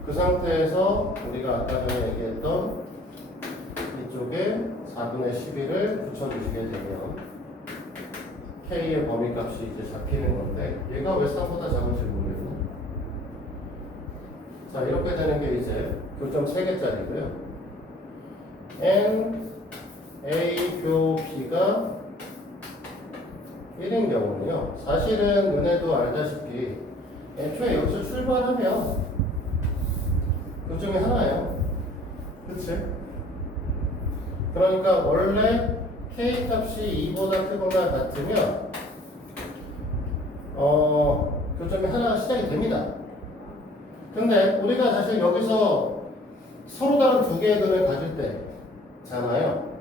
그 상태에서 우리가 아까 전에 얘기했던 이쪽에 4분의 11을 붙여주시게 되면 K의 범위값이 이제 잡히는 건데 얘가 왜 3보다 작은지 모르겠네. 자, 이렇게 되는 게 이제 교점 3개짜리고요. N A 교 B가 1인 경우는요, 사실은 은혜도 알다시피 애초에 여기서 출발하면 교점이 하나예요. 그치? 그러니까 원래 K 값이 2보다 크거나 같으면 교점이 하나가 시작이 됩니다. 근데 우리가 사실 여기서 서로 다른 두 개의 근을 가질 때잖아요.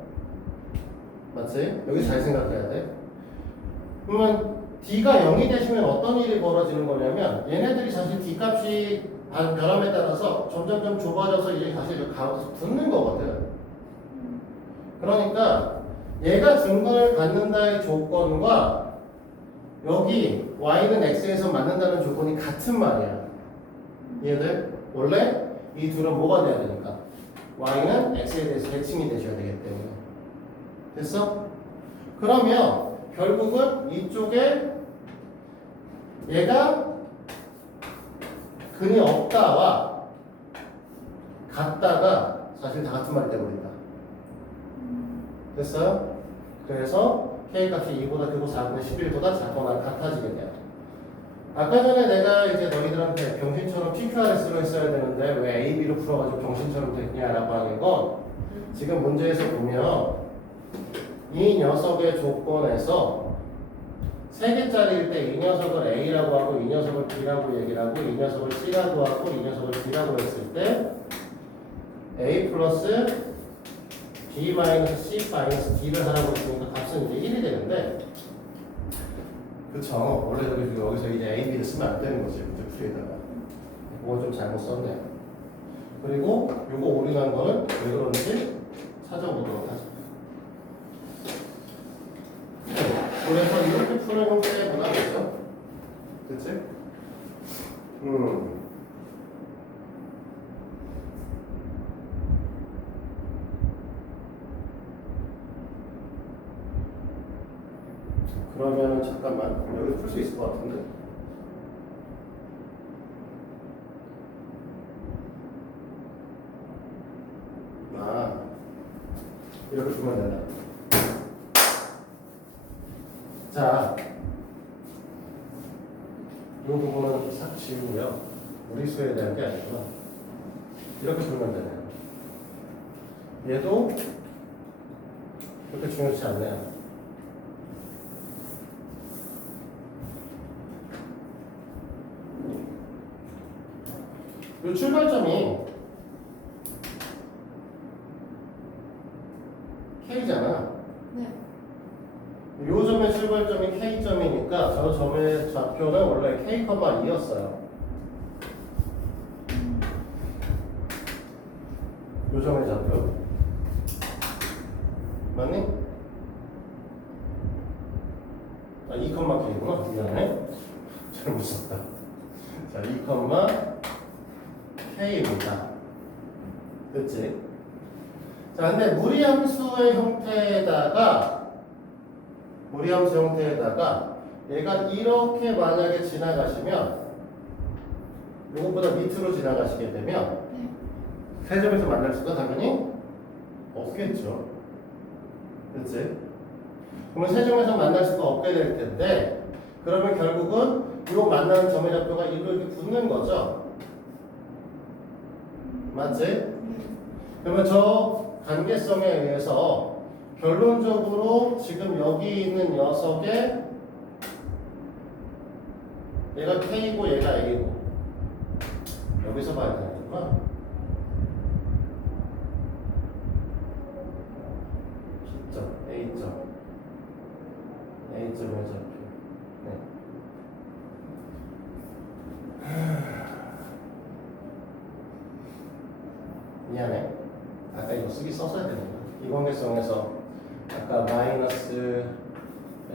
맞지? 여기 잘 생각해야 돼. 그러면 D가 0이 되시면 어떤 일이 벌어지는 거냐면 얘네들이 사실 D 값이 변함에 따라서 점점점 좁아져서 이제 사실 가서 붙는 거거든. 그러니까 얘가 증거를 갖는다의 조건과 여기 Y는 X에서 맞는다는 조건이 같은 말이야. 이해돼? 원래 이 둘은 뭐가 돼야 되니까 Y는 X에 대해서 대칭이 되셔야 되기 때문에. 됐어? 그러면 결국은 이쪽에 얘가 근이 없다와 같다가 사실 다 같은 말이 돼버린다. 됐어요? 그래서 K 값이 2보다 크고 4분의 11보다 작거나 같아지게 돼요. 아까 전에 내가 이제 너희들한테 병신처럼 PQRS로 했어야 되는데 왜 AB로 풀어가지고 병신처럼 됐냐라고 하는 건 지금 문제에서 보면 이 녀석의 조건에서 3개짜리일 때 이 녀석을 A라고 하고 이 녀석을 B라고 얘기를 하고 이 녀석을 C라고 하고 이 녀석을 D라고 했을 때 A 플러스 B 마이너스 C 마이너스 D를 하라고 했으니까 값은 이제 1이 되는데 그쵸. 원래 여기서 이제 A, B를 쓰면 안 되는 거지. 문제 풀이에다가. 그건 좀 잘못 썼네요. 그리고 요거 오류난 거는 왜 그런지 찾아보도록 하죠. 그래서 이렇게 푸는 형태의 문항이죠. 그치? 그러면은 잠깐만 여기 풀 수 있을 것 같은데. 아 이렇게 두면 된다. 자, 이 부분은 싹 지우고요. 우리 수에 대한 게 아니구나. 이렇게 풀면 되네요. 얘도 그렇게 중요치 않네요. 이 출발점이 K잖아. 네. 이 점의 출발점이 K점이니까 저 점의 좌표는 원래 K, 2였어요. 이 점의 좌표. 맞니? 아, 2, K구나. 미안해. 잘못 썼다. 자, 2, K입니다. 그치? 자, 근데 무리함수의 형태에다가 얘가 이렇게 만약에 지나가시면 이것보다 밑으로 지나가시게 되면 네. 세점에서 만날 수가 당연히 없겠죠. 그치? 그러면 세점에서 만날 수가 없게 될 텐데 그러면 결국은 이 만나는 점의 좌표가 이로 이렇게 붙는 거죠. 맞지? 네. 그러면 저 관계성에 의해서 결론적으로 지금 여기 있는 녀석의 얘가 K고 얘가 A고 여기서 봐야 되는구나. B점, A점의 좌표. 네. 미안해. 아까 이거 쓰기 썼어야 되는 거야. 이 관계성에서 아까 마이너스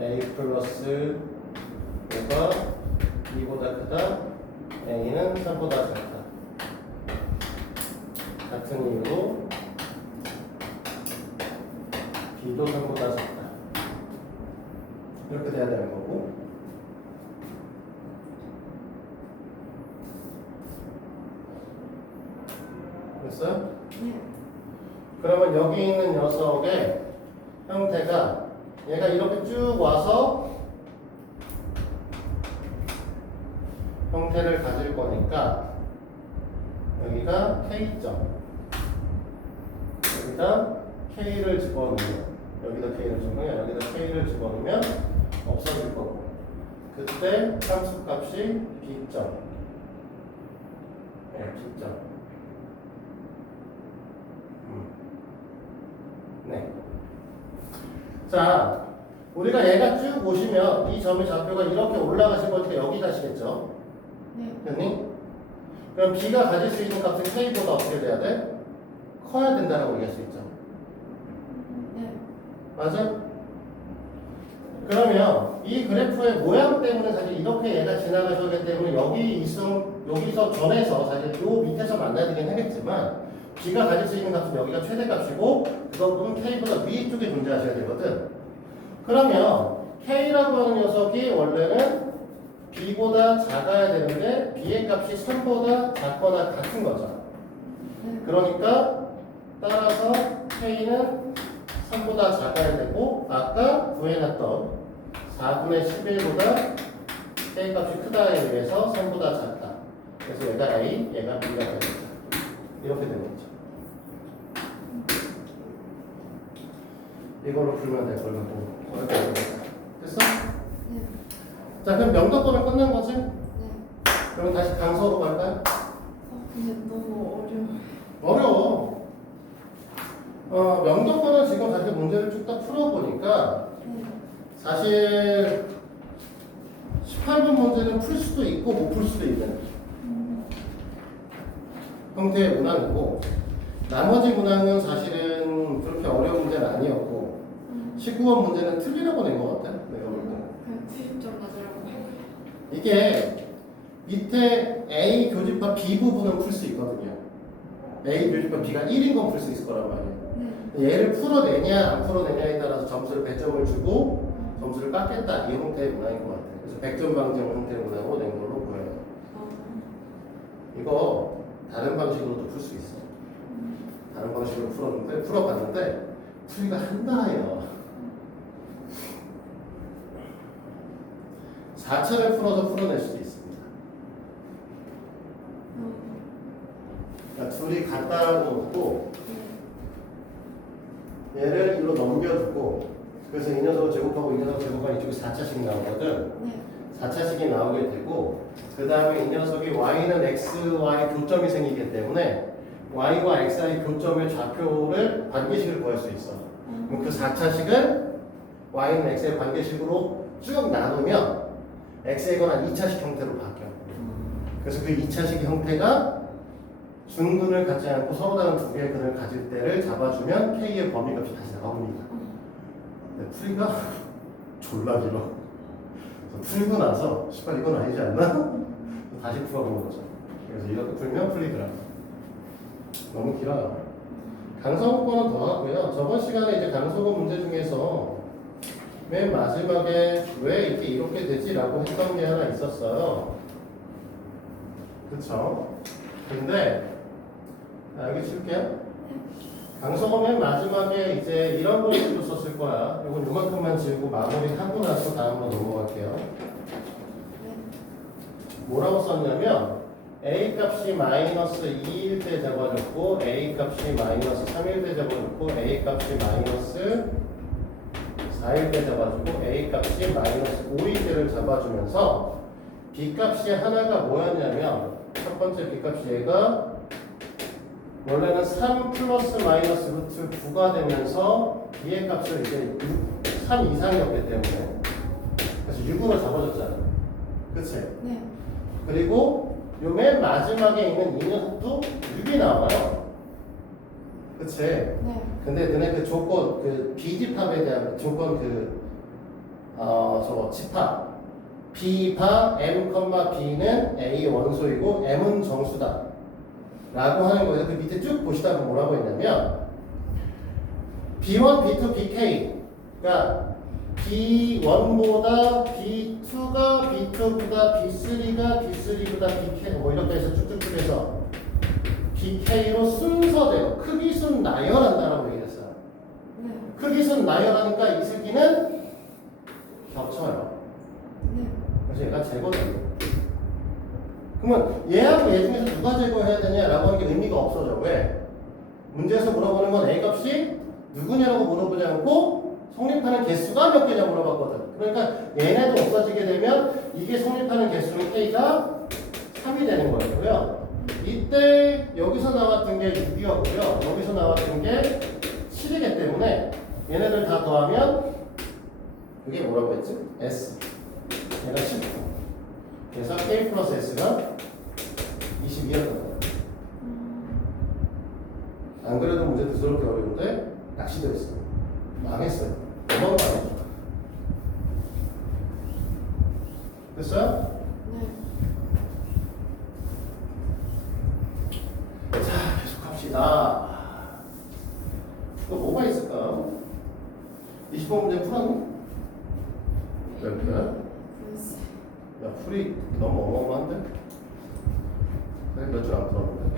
A 플러스 O가 2보다 크다. A는 3보다 작다. 같은 이유로 B도 3보다 작다. 이렇게 돼야 되는 거고. 됐어요? 네. 그러면 여기 있는 녀석의 형태가 얘가 이렇게 쭉 와서 형태를 가질 거니까 여기가 K점 여기다 K를 집어넣으면 여기다 K를 집어넣으면 여기다 K를 집어넣으면 없어질 거고 그때 함수값이 B점 네, B점 네. 자, 우리가 얘가 쭉 오시면 이 점의 좌표가 이렇게 올라가실 거니까 여기 가시겠죠? 네. 됐니? 그럼 B가 가질 수 있는 값은 K보다 어떻게 돼야 돼? 커야 된다라고 얘기할 수 있죠. 네. 맞아? 그러면 이 그래프의 모양 때문에 사실 이렇게 얘가 지나가셔야 되기 때문에 여기서 전에서 사실 요 밑에서 만나야 되긴 하겠지만 B가 가질 수 있는 값은 여기가 최대값이고 그것은 K보다 위쪽에 존재하셔야 되거든. 그러면 K라고 하는 녀석이 원래는 B보다 작아야 되는데 B의 값이 3보다 작거나 같은 거죠. 네. 그러니까 따라서 K는 3보다 작아야 되고 아까 구해놨던 4분의 11보다 K 값이 크다에 의해서 3보다 작다. 그래서 얘가 A, 얘가 B가 되겠죠. 이렇게 되는 거죠. 이걸로 풀면 될 걸로 어렵게 됐어? 네. 자 그럼 명도권은 끝난 거지? 네. 그럼 다시 강서로 갈까요? 근데 너무 어려워. 어려워. 명도권은 지금 사실 문제를 쭉 다 풀어보니까 네. 사실 18번 문제는 풀 수도 있고 못 풀 수도 있는 형태의 문항이고 나머지 문항은 사실은 그렇게 어려운 문제는 아니었고 19번 문제는 틀리라고 낸 것 같아 내가 볼 때. 그냥 90점 맞으라고. 이게 밑에 A 교집합 B 부분은 풀 수 있거든요. A 교집합 B가 1인 건 풀 수 있을 거란 말이에요. 네. 얘를 풀어내냐 안 풀어내냐에 따라서 점수를 100점을 주고 점수를 깎겠다 이 형태의 문항인 것 같아요. 그래서 100점 방정 형태의 문항으로 낸 걸로 보여요. 이거 다른 방식으로도 풀 수 있어. 다른 방식으로 풀어봤는데 풀이가 한다예요. 4차를 풀어서 풀어낼 수도 있습니다. 그러니까 둘이 갖다 놓고 얘를 이로 넘겨두고 그래서 이 녀석을 제곱하고 이 녀석을 제곱하면 이쪽에 4차씩 나오거든. 네. 4차씩이 나오게 되고 그 다음에 이 녀석이 y는 x, y 교점이 생기기 때문에 y와 x의 교점의 좌표를 관계식을 구할 수 있어. 그럼 그 4차식을 y는 x의 관계식으로 쭉 나누면 x에 관한 2차식 형태로 바뀌어. 그래서 그 2차식 형태가 중근을 갖지 않고 서로 다른 두 개의 근을 가질 때를 잡아주면 k의 범위값이 다시 나옵니다. 근데 풀이가 졸라 길어. 풀고 나서 씨발 이건 아니지 않나? 다시 풀어보는 거죠. 그래서 이렇게 풀면 풀리더라. 너무 길어요. 강성호 거는 더 하고요. 저번 시간에 이제 강성호 문제 중에서 맨 마지막에 왜 이렇게 되지라고 했던 게 하나 있었어요. 그쵸? 근데 여기 칠게요. 강성호 맨 마지막에 이제 이런 걸 식으로 썼을 거야. 이건 요만큼만 지우고 마무리하고 나서 다음으로 넘어갈게요. 뭐라고 썼냐면 A 값이 마이너스 2일 때 잡아줬고 A 값이 마이너스 3일 때 잡아줬고 A 값이 마이너스 4일 때 잡아주고 A 값이 마이너스 5일 때를 잡아주면서 B 값이 하나가 뭐였냐면 첫 번째 B 값이 얘가 원래는 3 플러스 마이너스 루트 9가 되면서 B의 값을 이제 3 이상이었기 때문에 그래서 6으로 잡아줬잖아. 그치? 네. 그리고 요 맨 마지막에 있는 이 녀석도 6이 나와요. 그치? 네. 근데 너네 그 조건, 그 비집합에 대한 조건 저거 집합. B바 M, B는 A 원소이고 M은 정수다. 라고 하는 거예요. 그 밑에 쭉 보시다가 뭐라고 했냐면 B1, B2, BK. 그러니까 B1보다 B2가 B2보다 B3가 B3보다 BK 뭐 이렇게 해서 쭉쭉쭉 해서 BK로 순서대로 크기순 나열한다라고 얘기했어요. 네. 크기순 나열하니까 이 새끼는 겹쳐요. 네. 그래서 얘가 제거돼요. 그러면 얘하고 얘 중에서 누가 제거해야 되냐라고 하는 게 의미가 없어져. 왜? 문제에서 물어보는 건 A 값이 누구냐라고 물어보지 않고 성립하는 개수가 몇 개냐 물어봤거든. 그러니까 얘네도 없어지게 되면 이게 성립하는 개수는 K가 3이 되는 거고요. 이때 여기서 나왔던 게 6이었고요. 여기서 나왔던 게 7이기 때문에 얘네들 다 더하면 이게 뭐라고 했지? S. 얘가 10. 그래서 K 플러스 S가 22였던 거예요. 안 그래도 문제 드스럽게 어려운데 낚시도 했어요. 망했어요. 너무 망했죠. 됐어요? 네. 자, 계속합시다. 또 뭐가 있을까? 20번 문제 풀었니? 왜 그래? 그랬어요. 야, 풀이 너무 어마어마한데? 그래, 몇 줄 안 풀었는데.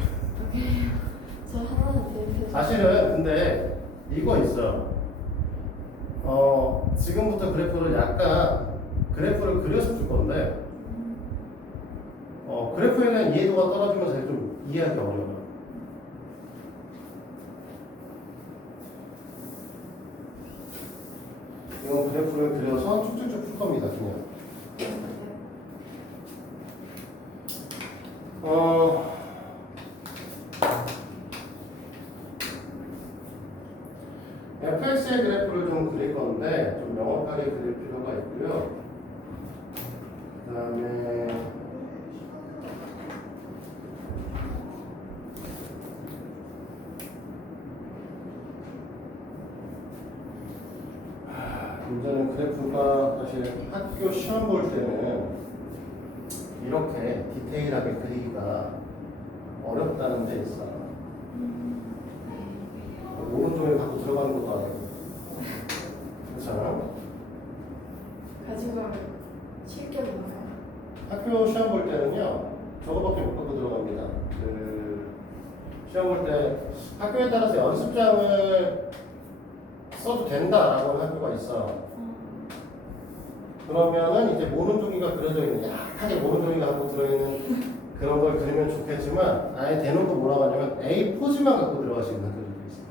저 하나는 대입해서. 사실은 근데 이거 있어. 지금부터 그래프를 약간 그래프를 그려서 줄 건데 그래프에 대한 이해도가 떨어지면서 좀 이해하기 어려워요. 이건 그래프를 그려서 쭉쭉쭉 풀 겁니다, 그냥. fx의 그래프를 좀 그릴 건데 좀 명확하게 그릴 필요가 있고요. 그 다음에 문제는 그래프가 사실 학교 시험 볼 때는 이렇게 디테일하게 그리기가 어렵다는 데 있어. 오른쪽에 갖고 들어가는 것도 아니고. 그렇잖아? 가지고 가면 실격이 나요. 학교 시험 볼 때는요, 저거밖에 못 갖고 들어갑니다. 그 시험 볼 때 학교에 따라서 연습장을 써도 된다라고 하는 학교가 있어요. 그러면은 이제 모는 종이가 그려져 있는, 약하게 모는 종이가 갖고 들어있는 그런 걸 그리면 좋겠지만, 아예 대놓고 뭐라고 하냐면 A4지만 갖고 들어가시는 학교들도 있어요.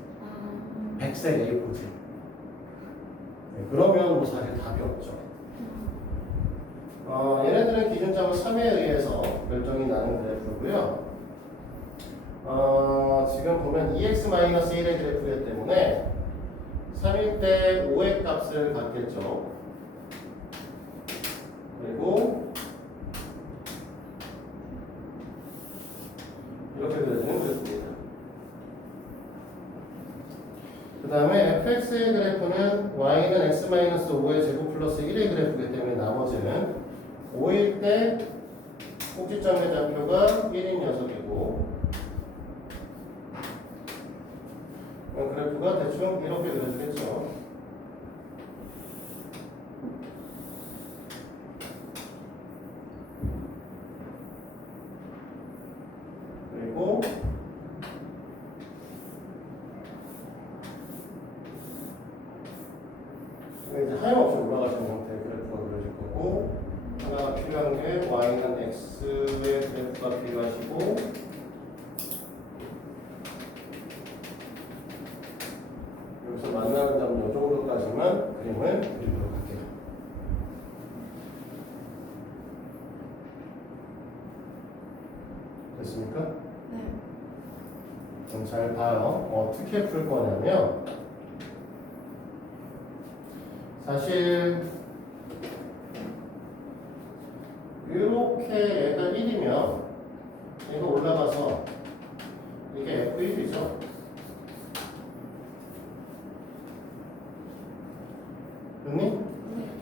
백색 A4지. 네, 그러면 뭐 사실 답이 없죠. 얘네들은 기준점은 3에 의해서 결정이 나는 그래프고요. 지금 보면 2x-1의 그래프이기 때문에 3일 때 5의 값을 갖겠죠. 그리고 이렇게 그려지는 그래프입니다. 그 다음에 fx의 그래프는 y는 x-5의 제곱 플러스 1의 그래프이기 때문에 나머지는 5일 때 꼭지점의 좌표가 1인 녀석이고 대충 이렇게 그려주겠죠. 그리고 이제 하염없이 올라가시는 형태의 그래프가 그려질 거고, 하나 필요한 게 y는 x의 그래프가 필요하시고, 여기서 만나는 점 이 정도까지만 그림을 그리도록 할게요. 됐습니까? 네. 그럼 잘 봐요. 어떻게 풀 거냐면, 사실 이렇게 얘가 1이면 얘가 올라가서 이게 F1이죠. 됐니?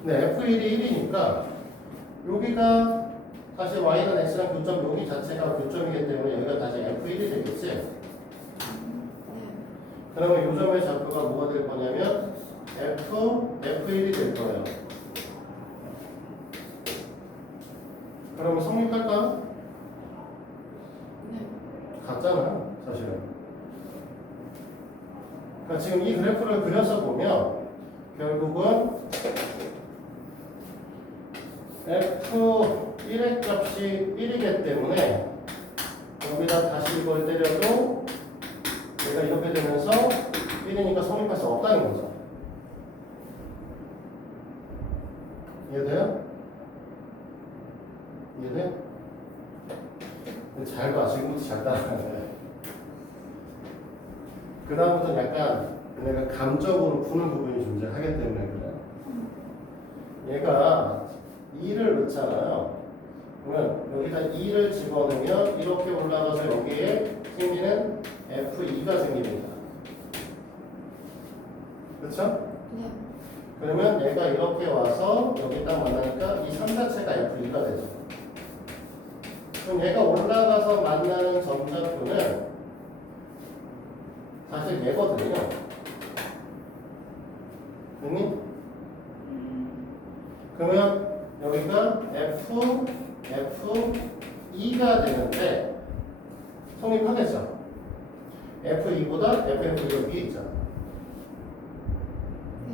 네, F1이 1이니까 여기가 사실 Y는 X랑 교점 여기 자체가 교점이기 때문에 여기가 다시 F1이 되겠지? 네. 그러면 요점의 좌표가 뭐가 될 거냐면 F1이 될 거예요. 그러면 성립할까? 네. 같잖아, 사실은. 그러니까 지금 이 그래프를 그려서 보면 결국은 F1의 값이 1이기 때문에 여기다 다시 이걸 때려도 얘가 이렇게 되면서 1이니까 성립할 수 없다는 거죠. 이해돼요? 이해돼? 잘 봐. 지금부터 잘 따라가야 돼. 그 다음부터는 약간 내가 감적으로 푸는 부분이 존재하기 때문에 그래. 얘가 2를 넣잖아요. 그러면 여기다 2를 집어넣으면 이렇게 올라가서 여기에 생기는 F2가 생깁니다. 그렇죠? 네. 그러면 얘가 이렇게 와서 여기 딱 만나니까 이 3 자체가 F2가 되죠. 그럼 얘가 올라가서 만나는 점좌표는 사실 얘거든요. 됐니? 그러면 여기가 F2가 되는데 성립하겠죠? F2보다 FF가 위에 있잖아. 네.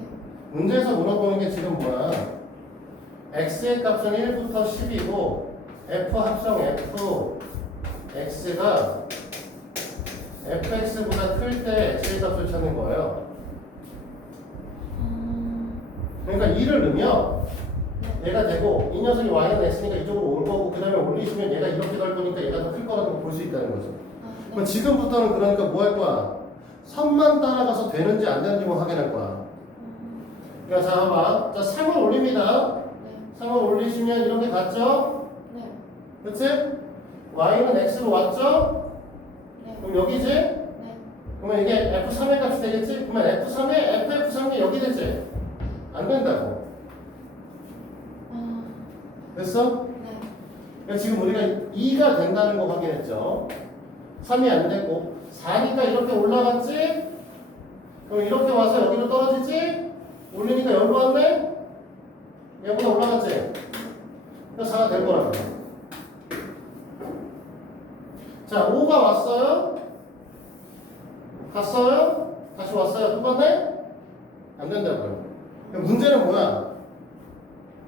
문제에서 물어보는 게 지금 뭐야? x의 값은 1부터 10이고 f 합성 fx가 fx보다 클 때 x의 값을 찾는 거예요. 그러니까 2를 넣으면 얘가 되고 이 녀석이 y는 x니까 이쪽으로 올 거고 그 다음에 올리시면 얘가 이렇게 갈 거니까 얘가 더 클 거라고 볼 수 있다는 거죠. 그럼 지금부터는 그러니까 뭐 할 거야? 선만 따라가서 되는지 안 되는지만 확인할 거야. 그러니까 자 봐봐. 자 3을 올립니다. 3을 올리시면 이렇게 갔죠? 네. 그치? y는 x로 왔죠? 네. 그럼 여기지? 네. 그러면 이게 f3의 값이 되겠지? 그러면 f3에 ff3이 여기 되지? 안 된다고. 됐어? 네. 그러니까 지금 우리가 2가 된다는 거 확인했죠? 3이 안 되고 4니까 이렇게 올라갔지? 그럼 이렇게 와서 여기로 떨어지지? 올리니까 여기로 왔네? 얘보다 올라갔지? 그래서 4가 될 거라고. 자, 5가 왔어요? 갔어요? 다시 왔어요? 똑같네? 안 된다고요. 문제는 뭐야?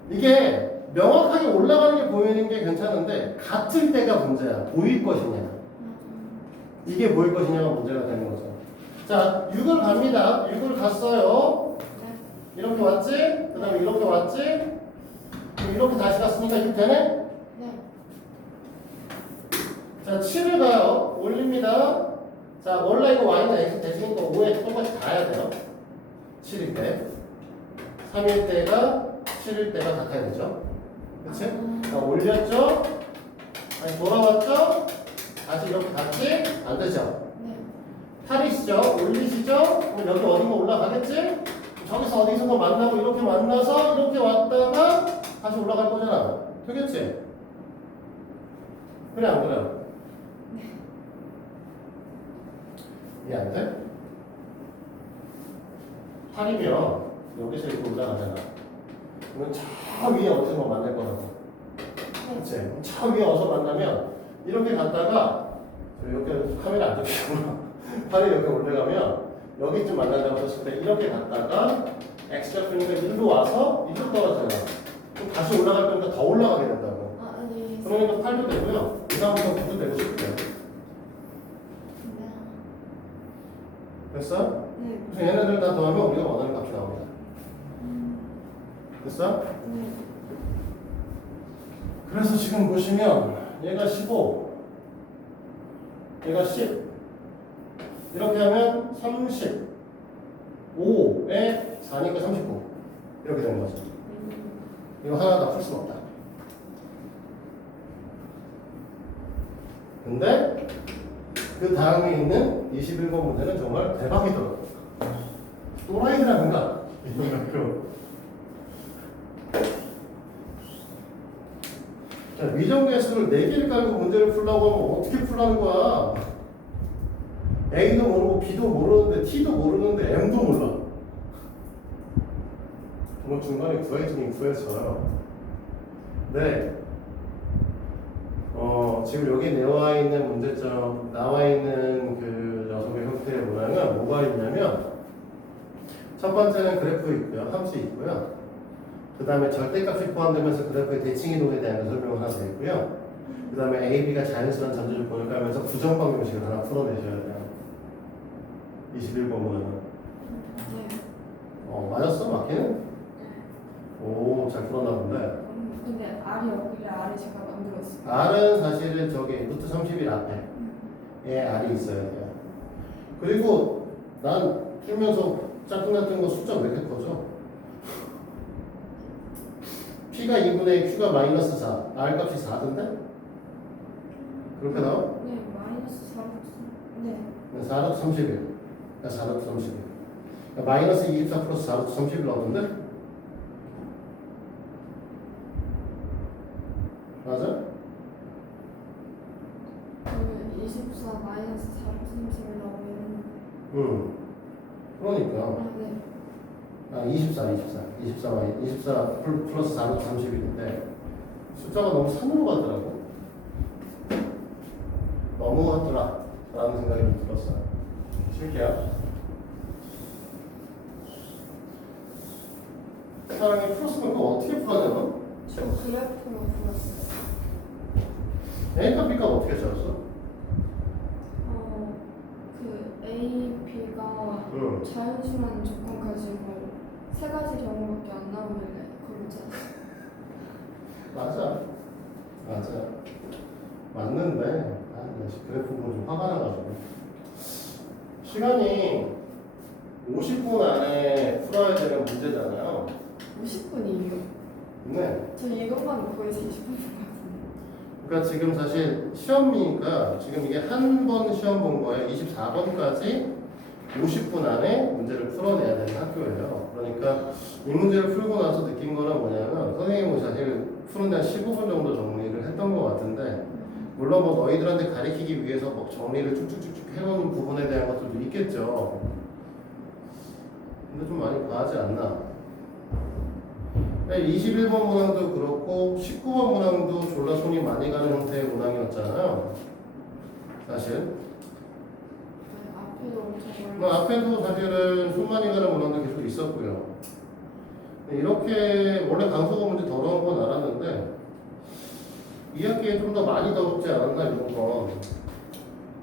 이게 명확하게 올라가는 게 보이는 게 괜찮은데 같을 때가 문제야. 보일 것이냐. 이게 보일 것이냐가 문제가 되는 거죠. 자, 6을 갑니다. 6을 갔어요. 네. 이렇게 왔지? 그 다음에 이렇게 왔지? 그럼 이렇게 다시 갔으니까 6 되네? 네. 자, 7을 가요. 올립니다. 자, 원래 이거 y는 x 대신이니까 5에 똑같이 가야 돼요. 7일 때. 3일 때가 7일 때가 같아야 되죠. 그치? 자, 올렸죠? 다시 돌아왔죠? 다시 이렇게 갔지? 안 되죠? 네. 8이시죠? 올리시죠? 그럼 여기 어딘가 올라가겠지? 저기서 어디서 더 만나고 이렇게 만나서 이렇게 왔다가 다시 올라갈 거잖아. 되겠지? 그래, 안 그래? 이해 안 돼? 8이면 여기서 이렇게 올라가잖아. 그러면 저 위에 어디서 만날 거라고. 그치? 저 위에 어디서 만나면 이렇게 갔다가 이렇게 카메라 안 잡히구나. 팔이 이렇게 올라가면 여기쯤 만난다고 했을 때 이렇게 갔다가 x좌표니까 일로 와서 일로 떨어져요. 그럼 다시 올라갈 거니까 더 올라가게 된다고. 아, 네. 그러니까 8도 되고요. 이 다음부터 9도 되고 10도 되고. 네. 됐어? 네. 그래서 얘네들 다 더하면 우리가 원하는 값이 나옵니다. 됐어? 네. 그래서 지금 보시면 얘가 15, 얘가 10 이렇게 하면 30, 5에 4니까 39 이렇게 되는 거죠. 이거 하나 다 풀 수는 없다. 근데 그 다음에 있는 21번 문제는 정말 대박이더라고요. 또라이들한가? 이런 거. 자, 미정계수를 4개를 깔고 문제를 풀라고 하면 어떻게 풀라는 거야? A도 모르고 B도 모르는데 T도 모르는데 M도 몰라. 정말 중간에 구해주긴 구했어요. 네. 지금 여기 나와 있는 문제점, 나와 있는 그 녀석의 형태의 모양은 뭐가 있냐면 첫 번째는 그래프 있고요. 함수 있고요. 그 다음에 절대값이 포함되면서 그래프의 대칭 이동에 대한 설명을 하나 되어 있고요. 그 다음에 A, B가 자연스러운 전제 조건을 깔면서 부정방 정식을 하나 풀어내셔야 돼요. 21번문은. 네. 맞았어? 맞기는? 네. 오, 잘 풀었나 본데. 근데 R이 없길래 R이 제가 만들었어요. R은 사실은 저기 루트 30일 앞에 에 R이 있어야 돼요. 그리고 난 풀면서 짜증났던 거 숫자 왜 이렇게 커져? P가 2분의 Q가 마이너스 4, R 값이 4던데? 그렇게 나와? 네, 마이너스 4. 네. 4루트 31. 4루트 31. 마이너스 24 플러스 4루트 31 나오던데? 맞아? 그 24 마이너스 4 30을 나오면. 그러니까. 아, 네. 24 플러스 4루트 31인데 숫자가 너무 산으로 가더라고. 너무 같더라 라는 생각이 좀 들었어요. 쉴게요. 사랑이 풀었으면 그거 어떻게 풀었냐? 저 그래프로 풀었어요. A값 B값 어떻게 찾았어? 그 A, B가 자연수라는 조건 가지고 세 가지 경우밖에 안 나오면 그걸로 찾았어요. 맞아 맞는데 나 지금 그래프 보고 좀 화가 나가지고 시간이 50분 안에 풀어야 되는 문제잖아요. 50분이에요. 네. 저 이것만 구해서 20분 같은데. 그러니까 지금 사실 시험이니까 지금 이게 한 번 시험 본 거에 24번까지 50분 안에 문제를 풀어내야 되는 학교예요. 그러니까 이 문제를 풀고 나서 느낀 거는 뭐냐면 선생님은 사실 푸는데 한 15분 정도 정리를 했던 것 같은데 물론 뭐 너희들한테 가르치기 위해서 뭐 정리를 쭉쭉쭉쭉 해놓은 부분에 대한 것들도 있겠죠. 근데 좀 많이 과하지 않나? 21번 문항도 그렇고 19번 문항도 졸라 손이 많이 가는 형태의 문항이었잖아요. 사실 네, 앞에도 엄청 뭐 어려워. 앞에도 사실은 손 많이 가는 문항도 계속 있었고요. 이렇게 원래 강서구 문제 더러운 건 알았는데 이 학기에 좀 더 많이 더럽지 않았나 이런 건.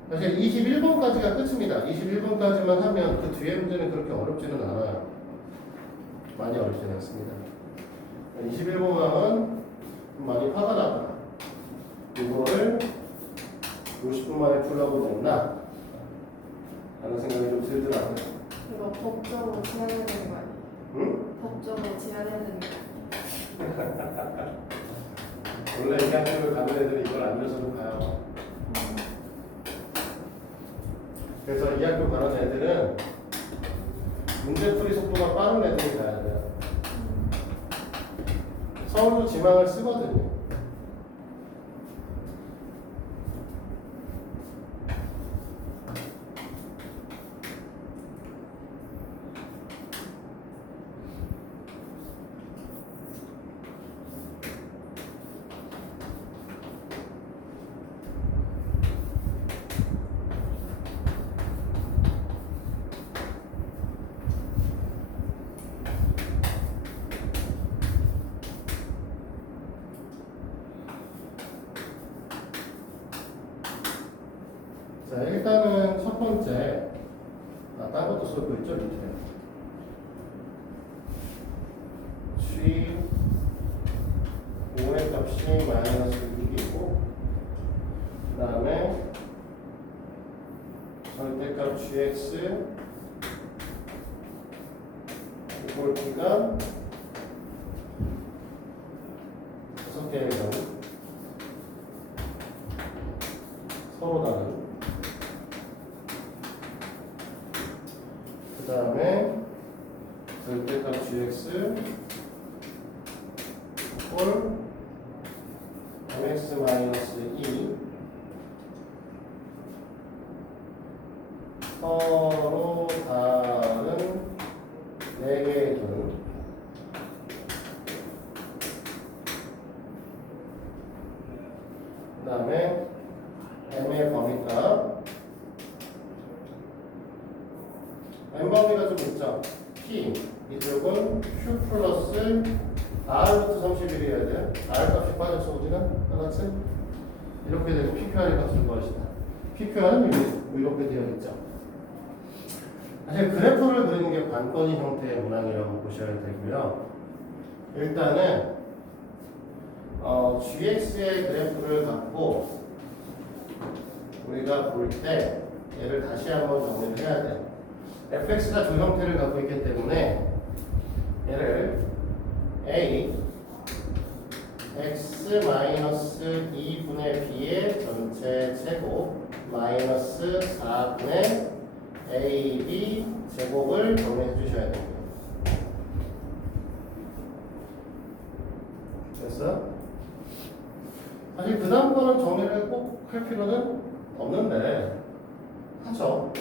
사실 21번까지가 끝입니다. 21번까지만 하면 그 뒤에 문제는 그렇게 어렵지는 않아요. 많이 어렵지는 않습니다. 21번은 많이 화가 나다. 이거를 50분 만에 풀라고 냈나? 라는 생각이 좀 들더라고요. 이거 법적으로 제한해야 되는 거 아니에요? 응? 법적으로 제한해야 되는 거 아니에요? 원래 이 학교를 가는 애들이 이걸 안 줘서도 가요. 그래서 이 학교 가는 애들은 문제풀이 속도가 빠른 애들이 가야 돼요. 서울도 지망을 쓰거든요. 자, 일단은 첫 번째, 딴 것도 쏠고 있죠, 밑에. G 5의 값이 마이너스 6이고, 그 다음에 절대값 gx 이꼴기가 6개의 경우 서로 다른, 그 다음에 절대값 gx 꼴 mx 마이너스 2 서로 다른 4개의 경우, 그 다음에 m의 범위값, m 범위가 좀 있죠. p 이쪽은 q 플러스 r부터 31이어야 돼요. r 값이 빠졌죠, 우리는 알았지? 이렇게 되고 pqr의 값을 구하시다. pqr은 이렇게 되어 있죠. 사실 그래프를 그리는 게 관건이 형태의 문항이라고 보셔야 되고요. 일단은 gx의 그래프를 갖고 우리가 볼 때 얘를 다시 한번 정리를 해야 돼요. fx가 두 형태를 갖고 있기 때문에 얘를 a x 마이너스 2분의 b의 전체 제곱 마이너스 4분의 ab 제곱을 정리해 주셔야 됩니다. 됐어? 사실 그 다음 거는 정리를 꼭 할 필요는 없는데 하죠.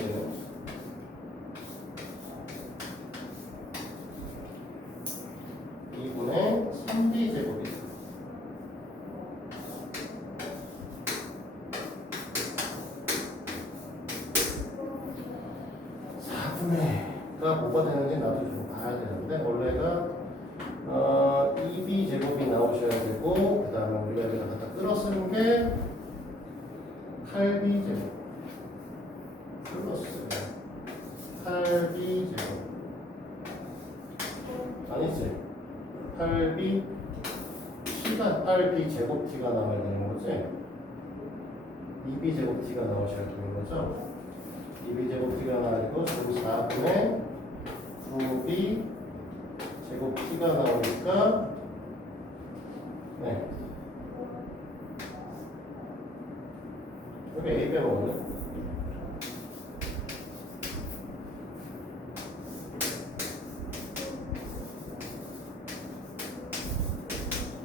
2분의 3b 제곱이 있어요. 4분의가 뭐가 되는지 나도 좀 봐야 되는데 원래가 2b 제곱이 나오셔야 되고 그 다음에 우리가 여기다 갖다 끌어 쓰는 게 8b 제곱 플러스 8b 제곱 아니지 8b t가 8b 제곱 t가 나와야 되는 거지. 2b 제곱 t가 나오셔야 되는 거죠. 2b 제곱 t가 나와있고 제곱 4분의 9b 제곱 t가 나오니까 네 여기 a 빼먹네.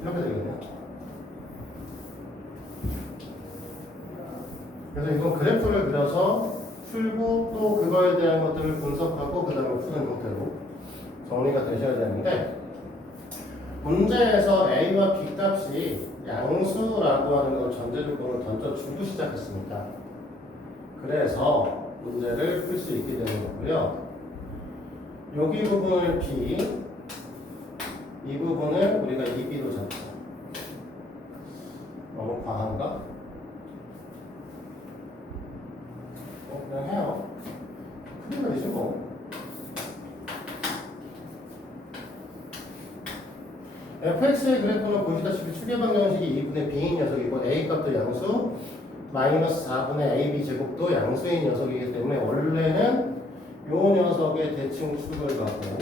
이렇게 되겠네요. 그래서 이건 그래프를 그려서 풀고 또 그거에 대한 것들을 분석하고 그 다음에 푸는 형태로 정리가 되셔야 되는데 문제에서 a와 b 값이 양수라고 하는 걸 전제조건을 던져주고 시작했습니다. 그래서 문제를 풀 수 있게 되는 거고요. 여기 부분을 b, 이 부분을 우리가 2b로 잡자. 너무 과한가? 그냥 해요. 크게 그리지 뭐. fx의 그래프는 보시다시피 추계 방정식이 2분의 b인 녀석이고 a 값도 양수, 마이너스 4분의 ab 제곱도 양수인 녀석이기 때문에 원래는 요 녀석의 대칭축을 갖고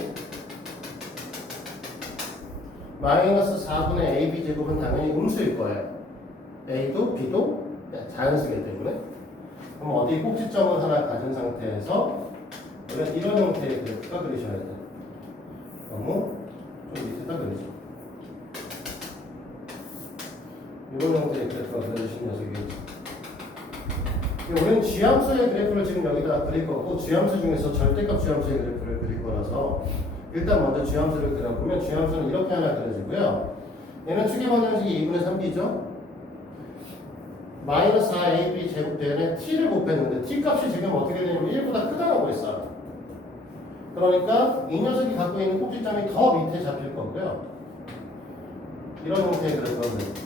마이너스 4분의 ab 제곱은 당연히 음수일 거예요. a도 b도 자연수이기 때문에. 그럼 어디 꼭지점을 하나 가진 상태에서 우리가 이런 형태의 그래프가 그리셔야 돼요. 너무 좀 밑에다 그리죠. 이런 형태의 그래프가 그려주신 녀석이겠죠. 우리는 G함수의 그래프를 지금 여기다 그릴 거고 G함수 중에서 절대값 G함수의 그래프를 그릴 거라서 일단 먼저 G함수를 그려보면 G함수는 이렇게 하나 그려지고요. 얘는 추계 방정식이 2분의 3b죠. 마이너스 4ab 제곱되는 t를 곱했는데 t 값이 지금 어떻게 되냐면 1보다 크다 나오고 있어요. 그러니까 이 녀석이 갖고 있는 꼭지점이 더 밑에 잡힐 거고요. 이런 형태의 그래프가 그려집니다.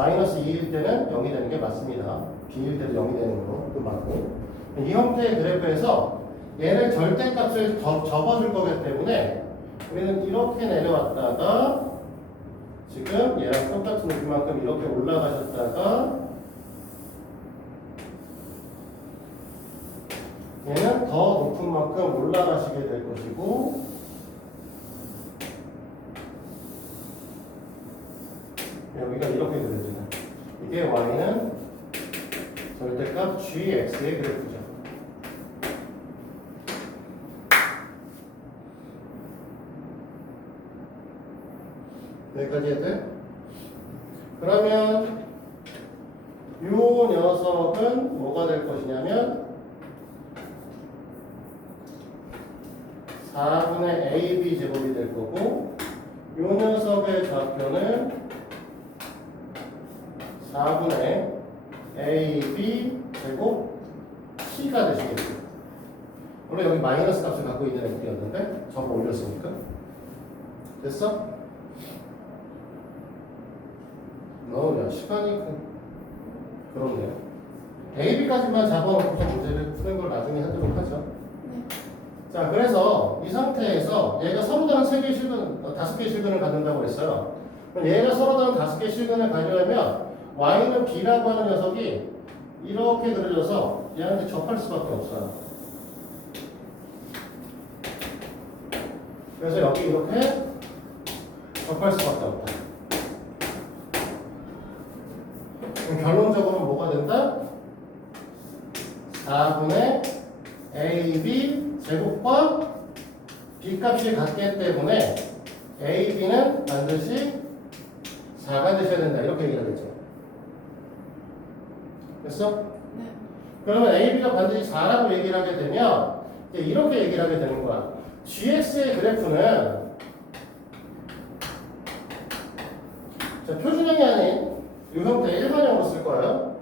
마이너스 2일 때는 0이 되는 게 맞습니다. b일 때도 0이 되는 거 맞고 이 형태의 그래프에서 얘를 절대값을 더 접어줄 거기 때문에 우리는 이렇게 내려왔다가 지금 얘랑 똑같은 높이만큼 이렇게 올라가셨다가 얘는 더 높은 만큼 올라가시게 될 것이고 여기가 이렇게 그려지는 이게 y는 절대값 gx의 그래프죠. 여기까지 해도 돼? 그러면 요 녀석은 뭐가 될 것이냐면 4분의 AB 제곱이 될 거고 요 녀석의 좌표는 4분의 AB 제곱 T가 되시겠죠. 원래 여기 마이너스 값을 갖고 있는 애들이었는데 저거 올렸으니까 됐어? 야 시간이 그렇네요. AB까지만 잡아놓고서 문제를 푸는 걸 나중에 하도록 하죠. 자, 그래서 이 상태에서 얘가 서로 다른 3개의 실근, 5개의 실근을 갖는다고 했어요. 그럼 얘가 서로 다른 5개의 실근을 가져려면 y는 b라고 하는 녀석이 이렇게 그려져서 얘한테 접할 수밖에 없어요. 그래서 여기 이렇게 접할 수밖에 없다. 그럼 결론적으로 뭐가 된다? 4분의 AB 제곱과 B값이 같기 때문에 AB는 반드시 4가 되셔야 된다. 이렇게 얘기를 하겠죠. 됐어? 네. 그러면 AB가 반드시 4라고 얘기를 하게 되면 이렇게 얘기를 하게 되는 거야. GX의 그래프는 자, 표준형이 아닌 이 형태 일반형으로 쓸 거예요.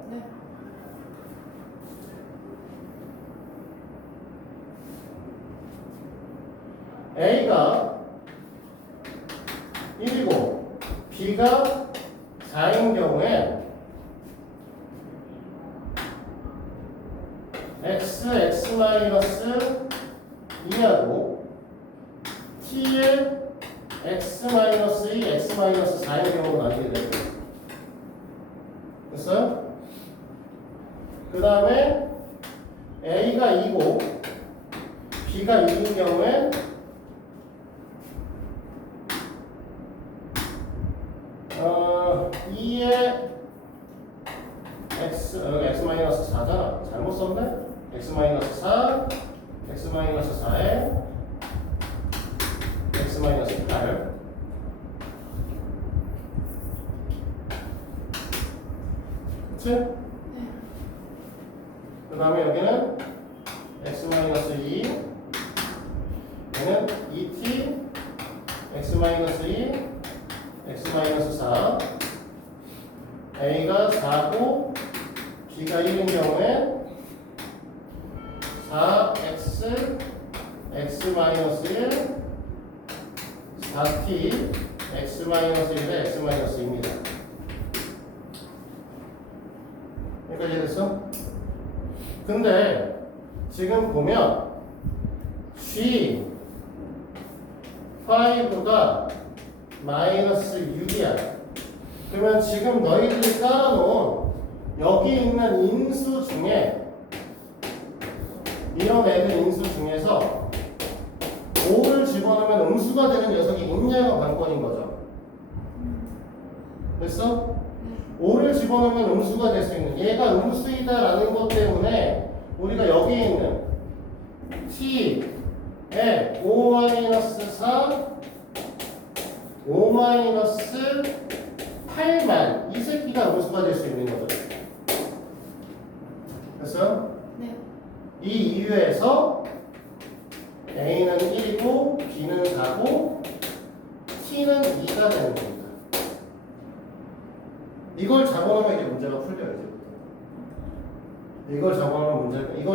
네. A가 1이고 B가 4인 경우에 x-2하고 t의 x-2, x-4인 경우로 나뉘게 됩니다. 됐어요? 그 다음에 A가 2고 B가 2인 경우에 2의 x-4잖아. 잘못 썼네? x-4, x-4에 x-8 그치? 네. 그 다음에 여기는 x-2 얘는 2t x-2 x-4 A가 4고 B가 1인 경우에 4x x-1 4t x-1에 x-2입니다. 여기까지 됐어? 근데 지금 보면 G5가 마이너스 6이야. 그러면 지금 너희들이 깔아놓은 여기 있는 인수 중에 이런 애들 인수 중에서 5를 집어넣으면 음수가 되는 녀석이 있냐가 관건인 거죠. 됐어? 5를 집어넣으면 음수가 될 수 있는 얘가 음수이다라는 것 때문에 우리가 여기 있는 t에 5-4 5-8만 이 새끼가 음수가 될 수 있는 거죠. 됐어요? 네. 이 이유에서 A는 1이고 B는 4고 T는 2가 되는 겁니다. 이걸 잡아놓으면 이제 문제가 풀려요. 이제부터. 이걸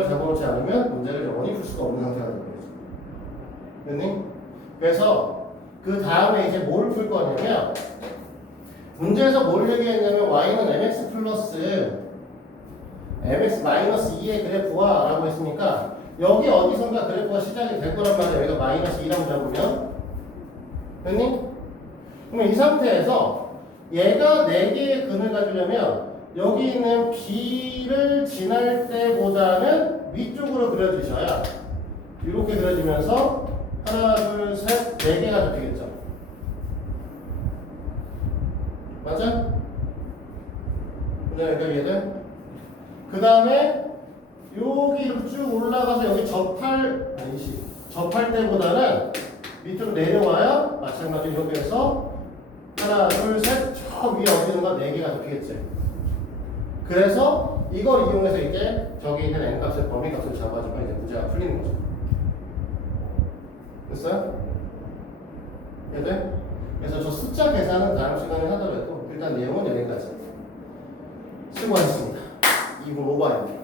잡아놓지 않으면 문제를 영원히 풀 수가 없는 상태가 되는 거죠. 됐니? 그래서 그 다음에 이제 뭘 풀 거냐면 문제에서 뭘 얘기했냐면 y는 mx 플러스 mx 마이너스 2의 그래프와 라고 했으니까 여기 어디선가 그래프가 시작이 될 거란 말이야. 여기가 마이너스 2라고 잡으면 됐니? 그러면 이 상태에서 얘가 4개의 근을 가지려면 여기 있는 B를 지날 때보다는 위쪽으로 그려주셔야 이렇게 그려지면서 하나, 둘, 셋, 4개가 잡히겠죠. 맞아? 문제 연결이해돼? 그 다음에 여기 이렇게 쭉 올라가서 여기 접할 때보다는 밑으로 내려와야 마찬가지로 여기에서 하나, 둘, 셋, 저 위에 어디선가 4개가 잡히겠지. 그래서 이걸 이용해서 이제 저기 있는 n값의 범위값을 잡아주면 이제 문제가 풀리는 거죠. 됐어요? 이해돼? 그래서 저 숫자 계산은 다음 시간에 하더라도 일단 내용은 여기까지. 수고하셨습니다. 2분 오버입니다.